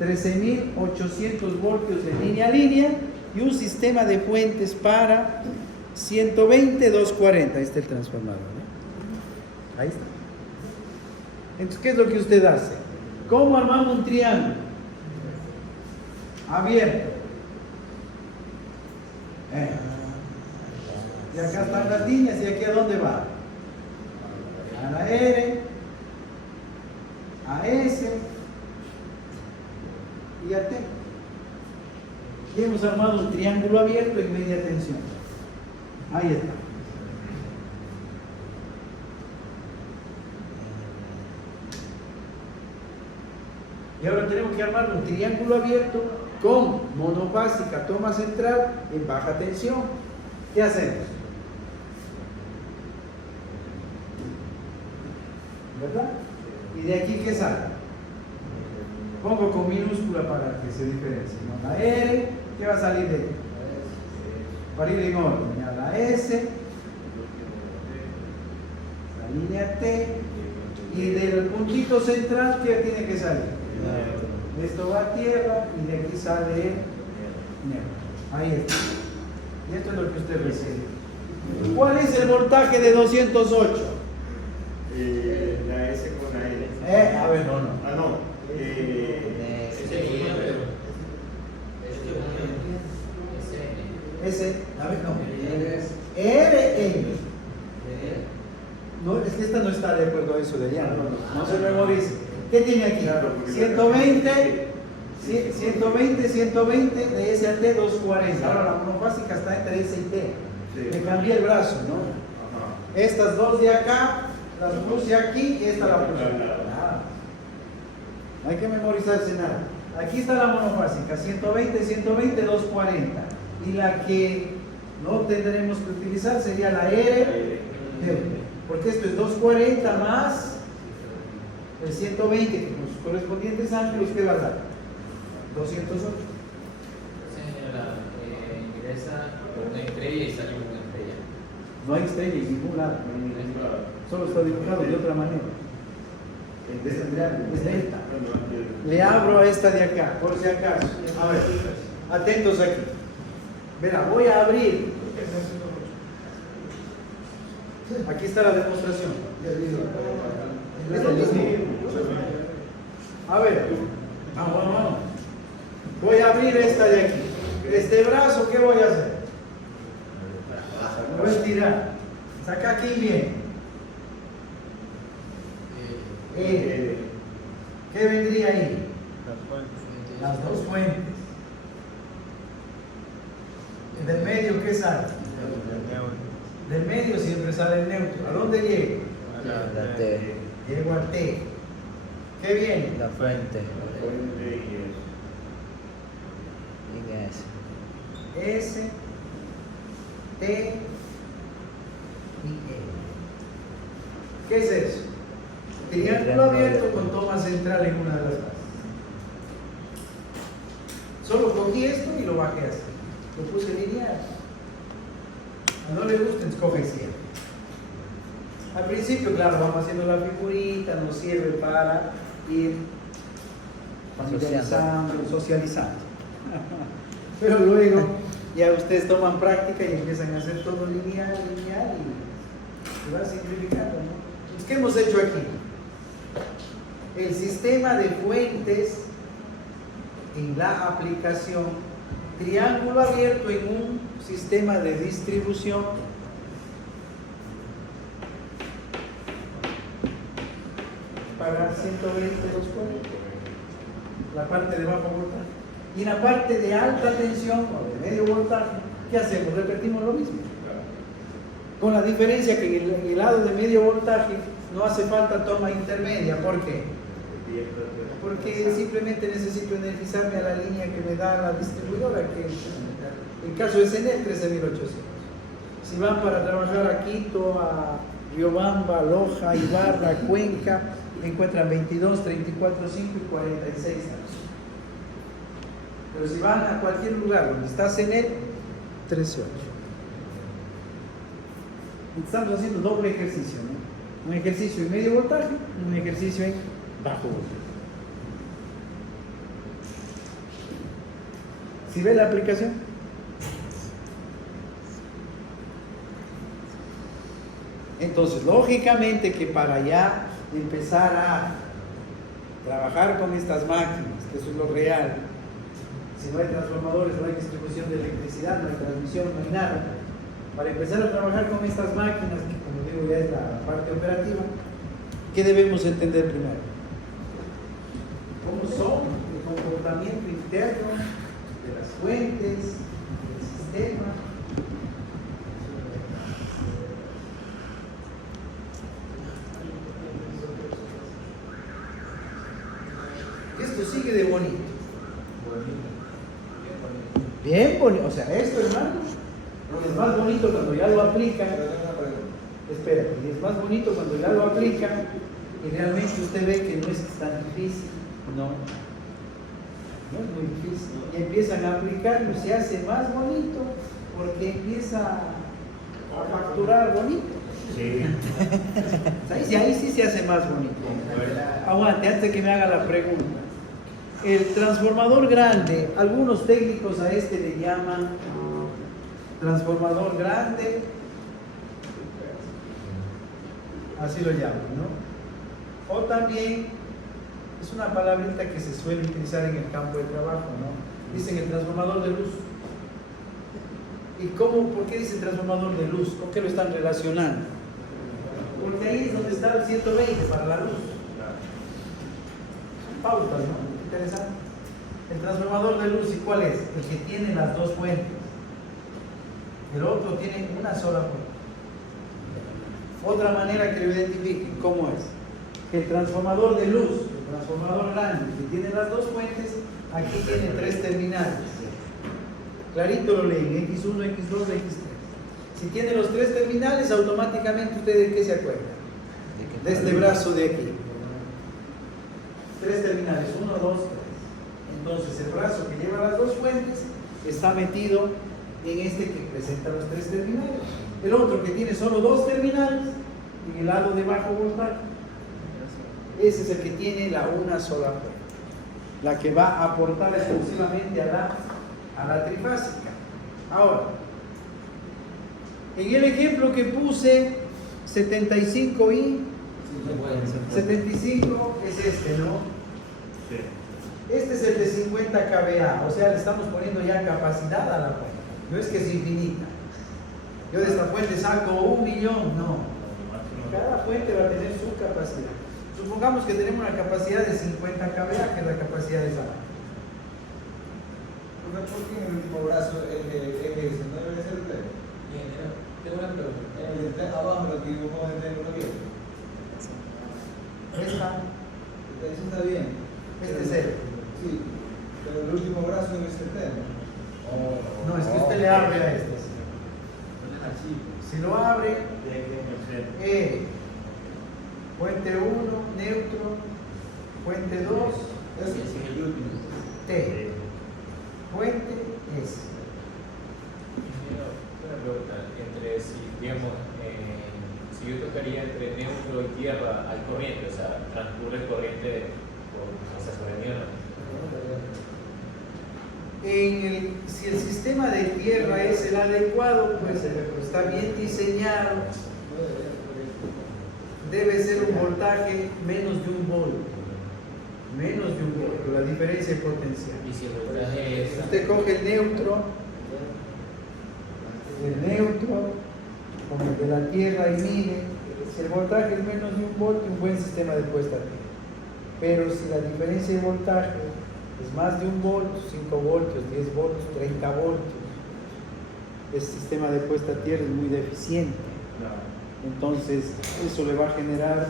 13.800 voltios de línea a línea y un sistema de fuentes para 120, 240. Ahí está el transformador, ¿no? Ahí está. Entonces, ¿qué es lo que usted hace? ¿Cómo armamos un triángulo? Abierto. Y acá están las líneas, ¿y aquí a dónde va? A la R, a S y a T. Y hemos armado un triángulo abierto en media tensión. Ahí está. Y ahora tenemos que armar un triángulo abierto con monofásica toma central en baja tensión. ¿Qué hacemos? ¿Verdad? ¿Y de aquí qué sale? Pongo con minúscula para que se diferencie, ¿no? La R, ¿qué va a salir de aquí? Para ir en orden. Ya la S, la línea T, y del puntito central, ¿qué tiene que salir? Esto va a tierra y de aquí sale neutro. Ahí está. Y esto es lo que usted recibe. ¿Cuál es el voltaje de 208? La S con la L. A ver, no. Ah, no. S, a ver, no. RN. No, es que esta no está de acuerdo a eso de allá. No se memorice. ¿Qué tiene aquí? 120, 120 de S a T 240. Ahora la monofásica está entre S y T. Le cambié el brazo, ¿no? Estas dos de acá las puse aquí y esta la puse acá. No hay que memorizarse nada. Aquí está la monofásica, 120, 120, 240. Y la que no tendremos que utilizar sería la R, porque esto es 240 más el 120, con sus correspondientes ángulos, ¿qué va a dar? 208. Señora, ingresa con una estrella y sale con una estrella. No hay estrella en ningún lado. Solo está dibujado de otra manera. Es delta. Le abro a esta de acá, por si acaso. A ver, atentos aquí. Verá, voy a abrir. Aquí está la demostración. A ver, vamos. Voy a abrir esta de aquí. Este brazo, ¿qué voy a hacer? Lo voy a estirar. Saca aquí bien. ¿Qué vendría ahí? Las dos fuentes. ¿Del medio qué sale? Del medio siempre sale el neutro. ¿A dónde llego? La T. Llego a T. ¿Qué viene? La fuente. Y S. S, T y E. ¿Qué es eso? Triángulo abierto con toma central en una de las bases. Solo cogí esto y lo bajé así. Lo puse lineal. A no le gusta, escoge 100. Al principio, claro, vamos haciendo la figurita, nos sirve para ir socializando. Pero luego ya ustedes toman práctica y empiezan a hacer todo lineal y va simplificando, ¿no? Entonces, ¿qué hemos hecho aquí? El sistema de fuentes en la aplicación, triángulo abierto en un sistema de distribución, para 120, 240, la parte de bajo voltaje. Y en la parte de alta tensión o de medio voltaje, ¿qué hacemos? Repetimos lo mismo. Con la diferencia que en el lado de medio voltaje no hace falta toma intermedia. ¿Por qué? Porque simplemente necesito energizarme a la línea que me da la distribuidora, que en caso de CNEL 13.800. Si van para trabajar a Quito, a Riobamba, Loja, Ibarra, Cuenca, encuentran 22, 34, 5 y 46 años. Pero si van a cualquier lugar donde está CENET, 13.8. Estamos haciendo doble ejercicio, ¿no? Un ejercicio en medio voltaje y un ejercicio en bajo voltaje. ¿Sí ve la aplicación? Entonces, lógicamente que para ya empezar a trabajar con estas máquinas, que eso es lo real, si no hay transformadores, no hay distribución de electricidad, no hay transmisión, no hay nada. Para empezar a trabajar con estas máquinas, que como digo ya es la parte operativa, ¿qué debemos entender primero? ¿Cómo son el comportamiento interno de las fuentes, del sistema? Esto sigue de bonito. Bien bonito. O sea, esto, hermano, es más bonito cuando ya lo aplican. Espera, es más bonito cuando ya lo aplican y realmente usted ve que no es tan difícil. No. No es muy difícil. Y empiezan a aplicarlo, se hace más bonito porque empieza a facturar bonito. Sí. Ahí sí se hace más bonito. Aguante, antes de que me haga la pregunta. El transformador grande, algunos técnicos a este le llaman transformador grande, así lo llaman, ¿no? O también, es una palabrita que se suele utilizar en el campo de trabajo, ¿no? Dicen el transformador de luz. ¿Y cómo, por qué dicen transformador de luz? ¿Con qué lo están relacionando? Porque ahí es donde está el 120 para la luz. Pautas, ¿no? Interesante. El transformador de luz, ¿y cuál es? El que tiene las dos fuentes. El otro tiene una sola fuente. Otra manera que lo identifiquen, ¿cómo es? El transformador de luz, el transformador grande, que tiene las dos fuentes, aquí tiene 3 terminales. Clarito lo leen, X1, X2, X3. Si tiene los 3 terminales, automáticamente ustedes ¿de qué se acuerdan? De este brazo de aquí. 3 terminales, 1, 2, 3. Entonces el brazo que lleva las dos fuentes está metido en este que presenta los 3 terminales. El otro que tiene solo 2 terminales, en el lado de bajo voltaje, ese es el que tiene la una sola fuente, la que va a aportar exclusivamente a la trifásica. Ahora, en el ejemplo que puse, 75 y 75 es este, ¿no? Sí. Este es el de 50 kVA, o sea, le estamos poniendo ya capacidad a la fuente. No es que es infinita. Yo de esta fuente saco 1 millón, no. Cada fuente va a tener su capacidad. Supongamos que tenemos una capacidad de 50 kVA, que es la capacidad de esa máquina. ¿Por qué en el último brazo el ese no debe ser el tren? Tengo una pregunta. El tren abajo lo que dibujamos el tren no bien. Eso está bien. Este es él. Sí, pero el último brazo debe ser el tren. No, es que usted le abre a este. Si lo abre, fuente 1, neutro, fuente 2, Ese es el último. T, fuente S. Una pregunta, si yo tocaría entre neutro y tierra, hay corriente, o sea, transcurre corriente sobre mí, ¿no? Si el sistema de tierra es el adecuado, pues está bien diseñado, debe ser un voltaje menos de 1 volt. Menos de 1 volt, la diferencia de potencial. Y si el voltaje es... Usted coge el neutro, como el de la tierra, y mide, si el voltaje es menos de 1 volt, un buen sistema de puesta a tierra. Pero si la diferencia de voltaje es más de 1 volt, 5 voltios, 10 voltios, 30 voltios, el sistema de puesta a tierra es muy deficiente. Entonces, eso le va a generar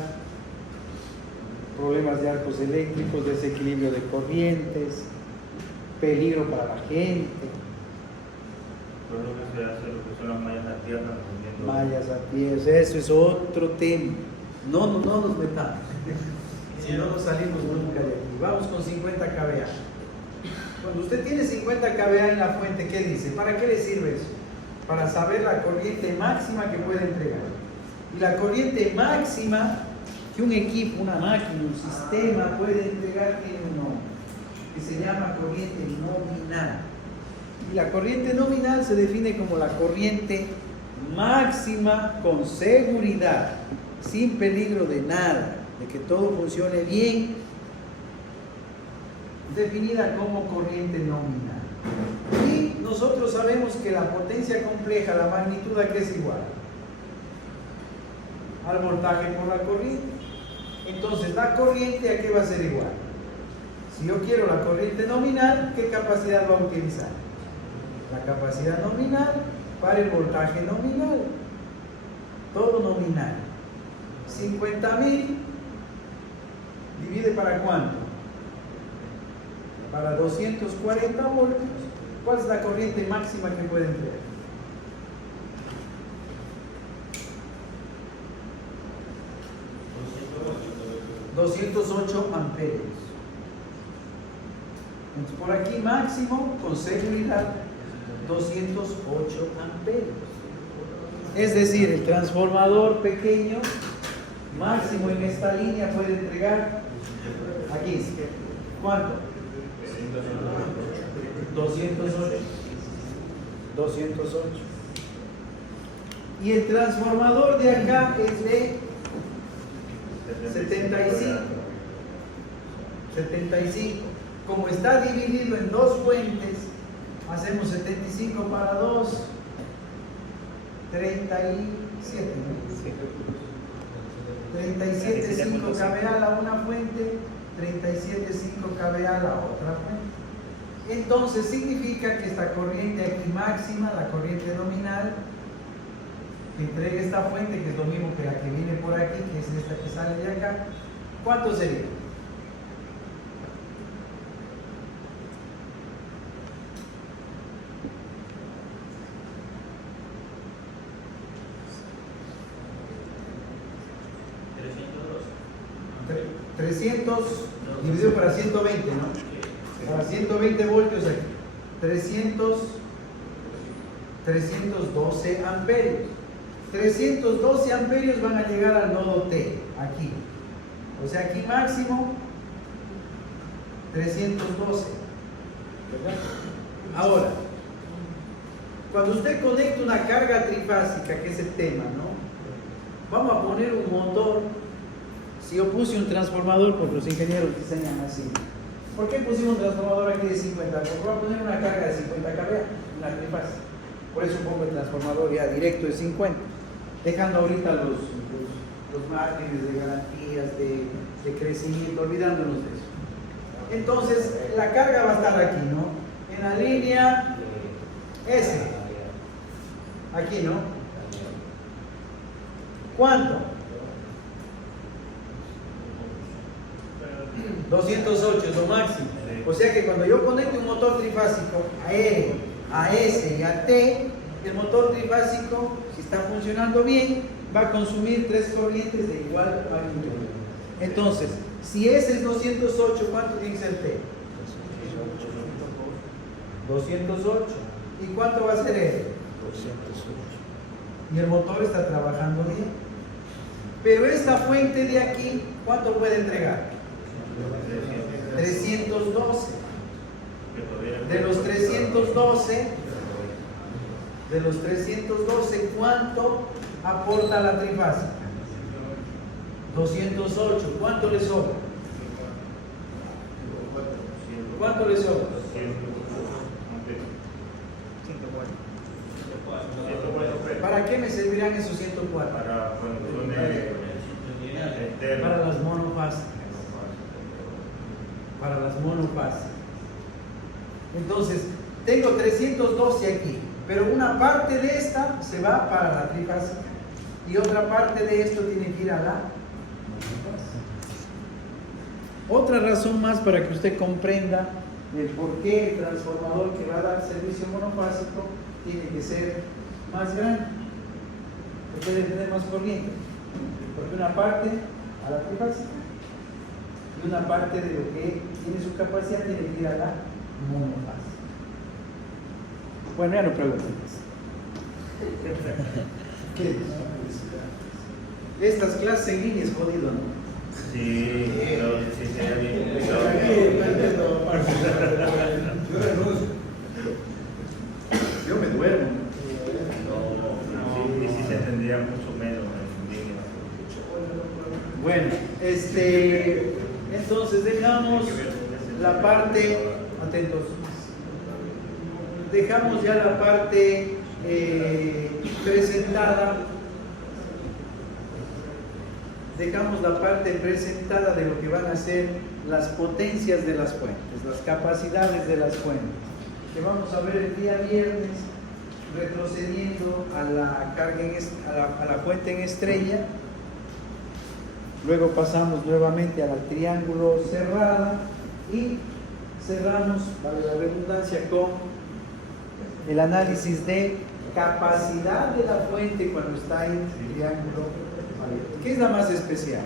problemas de arcos eléctricos, desequilibrio de corrientes, peligro para la gente. Por lo que se hace, lo que son las mallas a tierra. Mallas a tierra, eso es otro tema. No nos metamos. Si no nos salimos nunca de aquí. Vamos con 50 kVA. Cuando usted tiene 50 kVA en la fuente, ¿qué dice? ¿Para qué le sirve eso? Para saber la corriente máxima que puede entregar. Y la corriente máxima que un equipo, una máquina, un sistema puede entregar tiene un nombre, que se llama corriente nominal. Y la corriente nominal se define como la corriente máxima con seguridad, sin peligro de nada, de que todo funcione bien, definida como corriente nominal. Y nosotros sabemos que la potencia compleja, la magnitud aquí es igual al voltaje por la corriente. Entonces la corriente ¿a qué va a ser igual? Si yo quiero la corriente nominal, ¿qué capacidad va a utilizar? La capacidad nominal para el voltaje nominal. Todo nominal. 50.000 divide para cuánto? Para 240 voltios. ¿Cuál es la corriente máxima que puede entregar? 208 amperios. Entonces, por aquí máximo, con seguridad, 208 amperios. Es decir, el transformador pequeño, máximo en esta línea puede entregar, aquí, ¿cuánto? 208. 208. Y el transformador de acá es de 75. 75. Como está dividido en dos fuentes, hacemos 75 para 2, 37. 37,5 kVA la una fuente, 37,5 kVA la otra fuente. Entonces significa que esta corriente aquí máxima, la corriente nominal, que entrega esta fuente, que es lo mismo que la que viene por aquí, que es esta que sale de acá, ¿cuánto sería? $302. 300 dividido para 120, ¿no? Para 120 voltios aquí. 312 amperios. 312 amperios van a llegar al nodo T, aquí. O sea, aquí máximo 312. ¿Verdad? Ahora, cuando usted conecta una carga trifásica, que es el tema, ¿no? Vamos a poner un motor. Si yo puse un transformador, porque los ingenieros diseñan así. ¿Por qué pusimos un transformador aquí de 50? Porque voy a poner una carga de 50 kVA, una trifásica. Por eso pongo el transformador ya directo de 50, dejando ahorita los márgenes de garantías, de crecimiento, olvidándonos de eso. Entonces, la carga va a estar aquí, ¿no? En la línea S. Aquí, ¿no? ¿Cuánto? 208 es lo máximo. O sea que cuando yo conecte un motor trifásico a R, a S y a T, el motor trifásico, si está funcionando bien, va a consumir tres corrientes de igual magnitud. Entonces, si S es 208, ¿cuánto tiene que ser T? 208. ¿Y cuánto va a ser R? 208. Y el motor está trabajando bien. Pero esta fuente de aquí, ¿cuánto puede entregar? 312. De los 312, ¿cuánto aporta la trifásica? 208. ¿Cuánto le sobra? ¿Cuánto le sobra? 104. ¿Para qué me servirán esos 104? Para funciones externas. Para las monofásicas. Para las monofásicas. Entonces, tengo 312 aquí, pero una parte de esta se va para la trifásica y otra parte de esto tiene que ir a la monofásica. Otra razón más para que usted comprenda el por qué el transformador que va a dar servicio monofásico tiene que ser más grande, porque debe tener más corriente, porque una parte a la trifásica y una parte de lo que tiene su capacidad tiene que ir a la monofásico. Bueno, ya no pregunten más. ¿Qué? Estas clases en línea es jodido, ¿no? Sí, pero sí sería bien complicado. Yo me duermo. No, sí se tendría mucho menos en línea. Bueno, entonces dejamos la parte, atentos, dejamos ya la parte presentada. Dejamos la parte presentada de lo que van a ser las potencias de las fuentes, las capacidades de las fuentes, que vamos a ver el día viernes, retrocediendo a la carga a la fuente en estrella. Luego pasamos nuevamente a la triángulo cerrada y cerramos, vale la redundancia, con el análisis de capacidad de la fuente cuando está en triángulo abierto. ¿Qué es la más especial?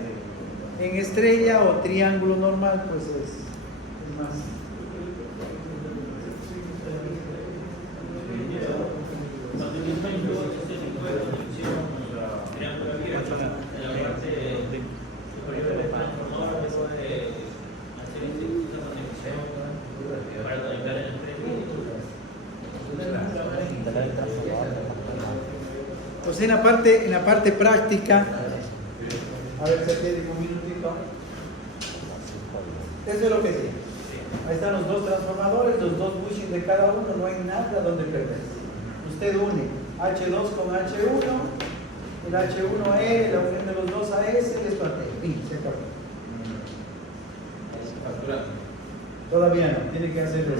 En estrella o triángulo normal, pues es más. Pues en la parte práctica, a ver si tiene un minutito. Eso es lo que tiene. Ahí están los dos transformadores, los dos bushings de cada uno, no hay nada donde perder. Usted une H2 con H1, el H1E, la unión de los dos a S, les parte. Y se acabó. Todavía no, tiene que hacerlo.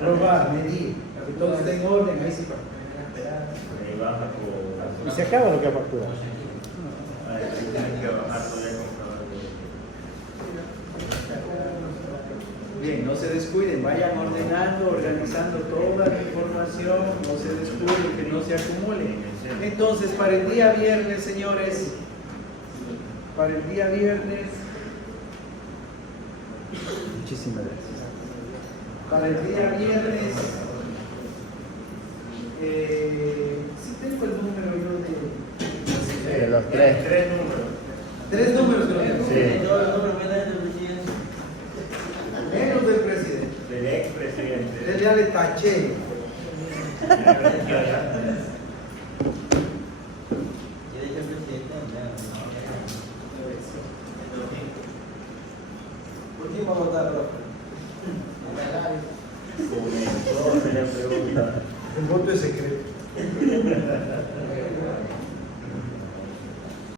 Probar, medir, que todo esté en orden, ahí sí. Ahí baja por... Y se acaba lo que ha facturado. Ahí tienes que bajar todavía con Bien, no se descuiden, vayan ordenando, organizando toda la información, no se descuiden, que no se acumule. Entonces, para el día viernes, señores, para el día viernes, muchísimas gracias. Para el día viernes, si tengo el número yo De los tres. Tres números. tres números que lo tengo. Sí. Menos del presidente. Del expresidente. Ya le taché. ¿Por qué vamos a votar?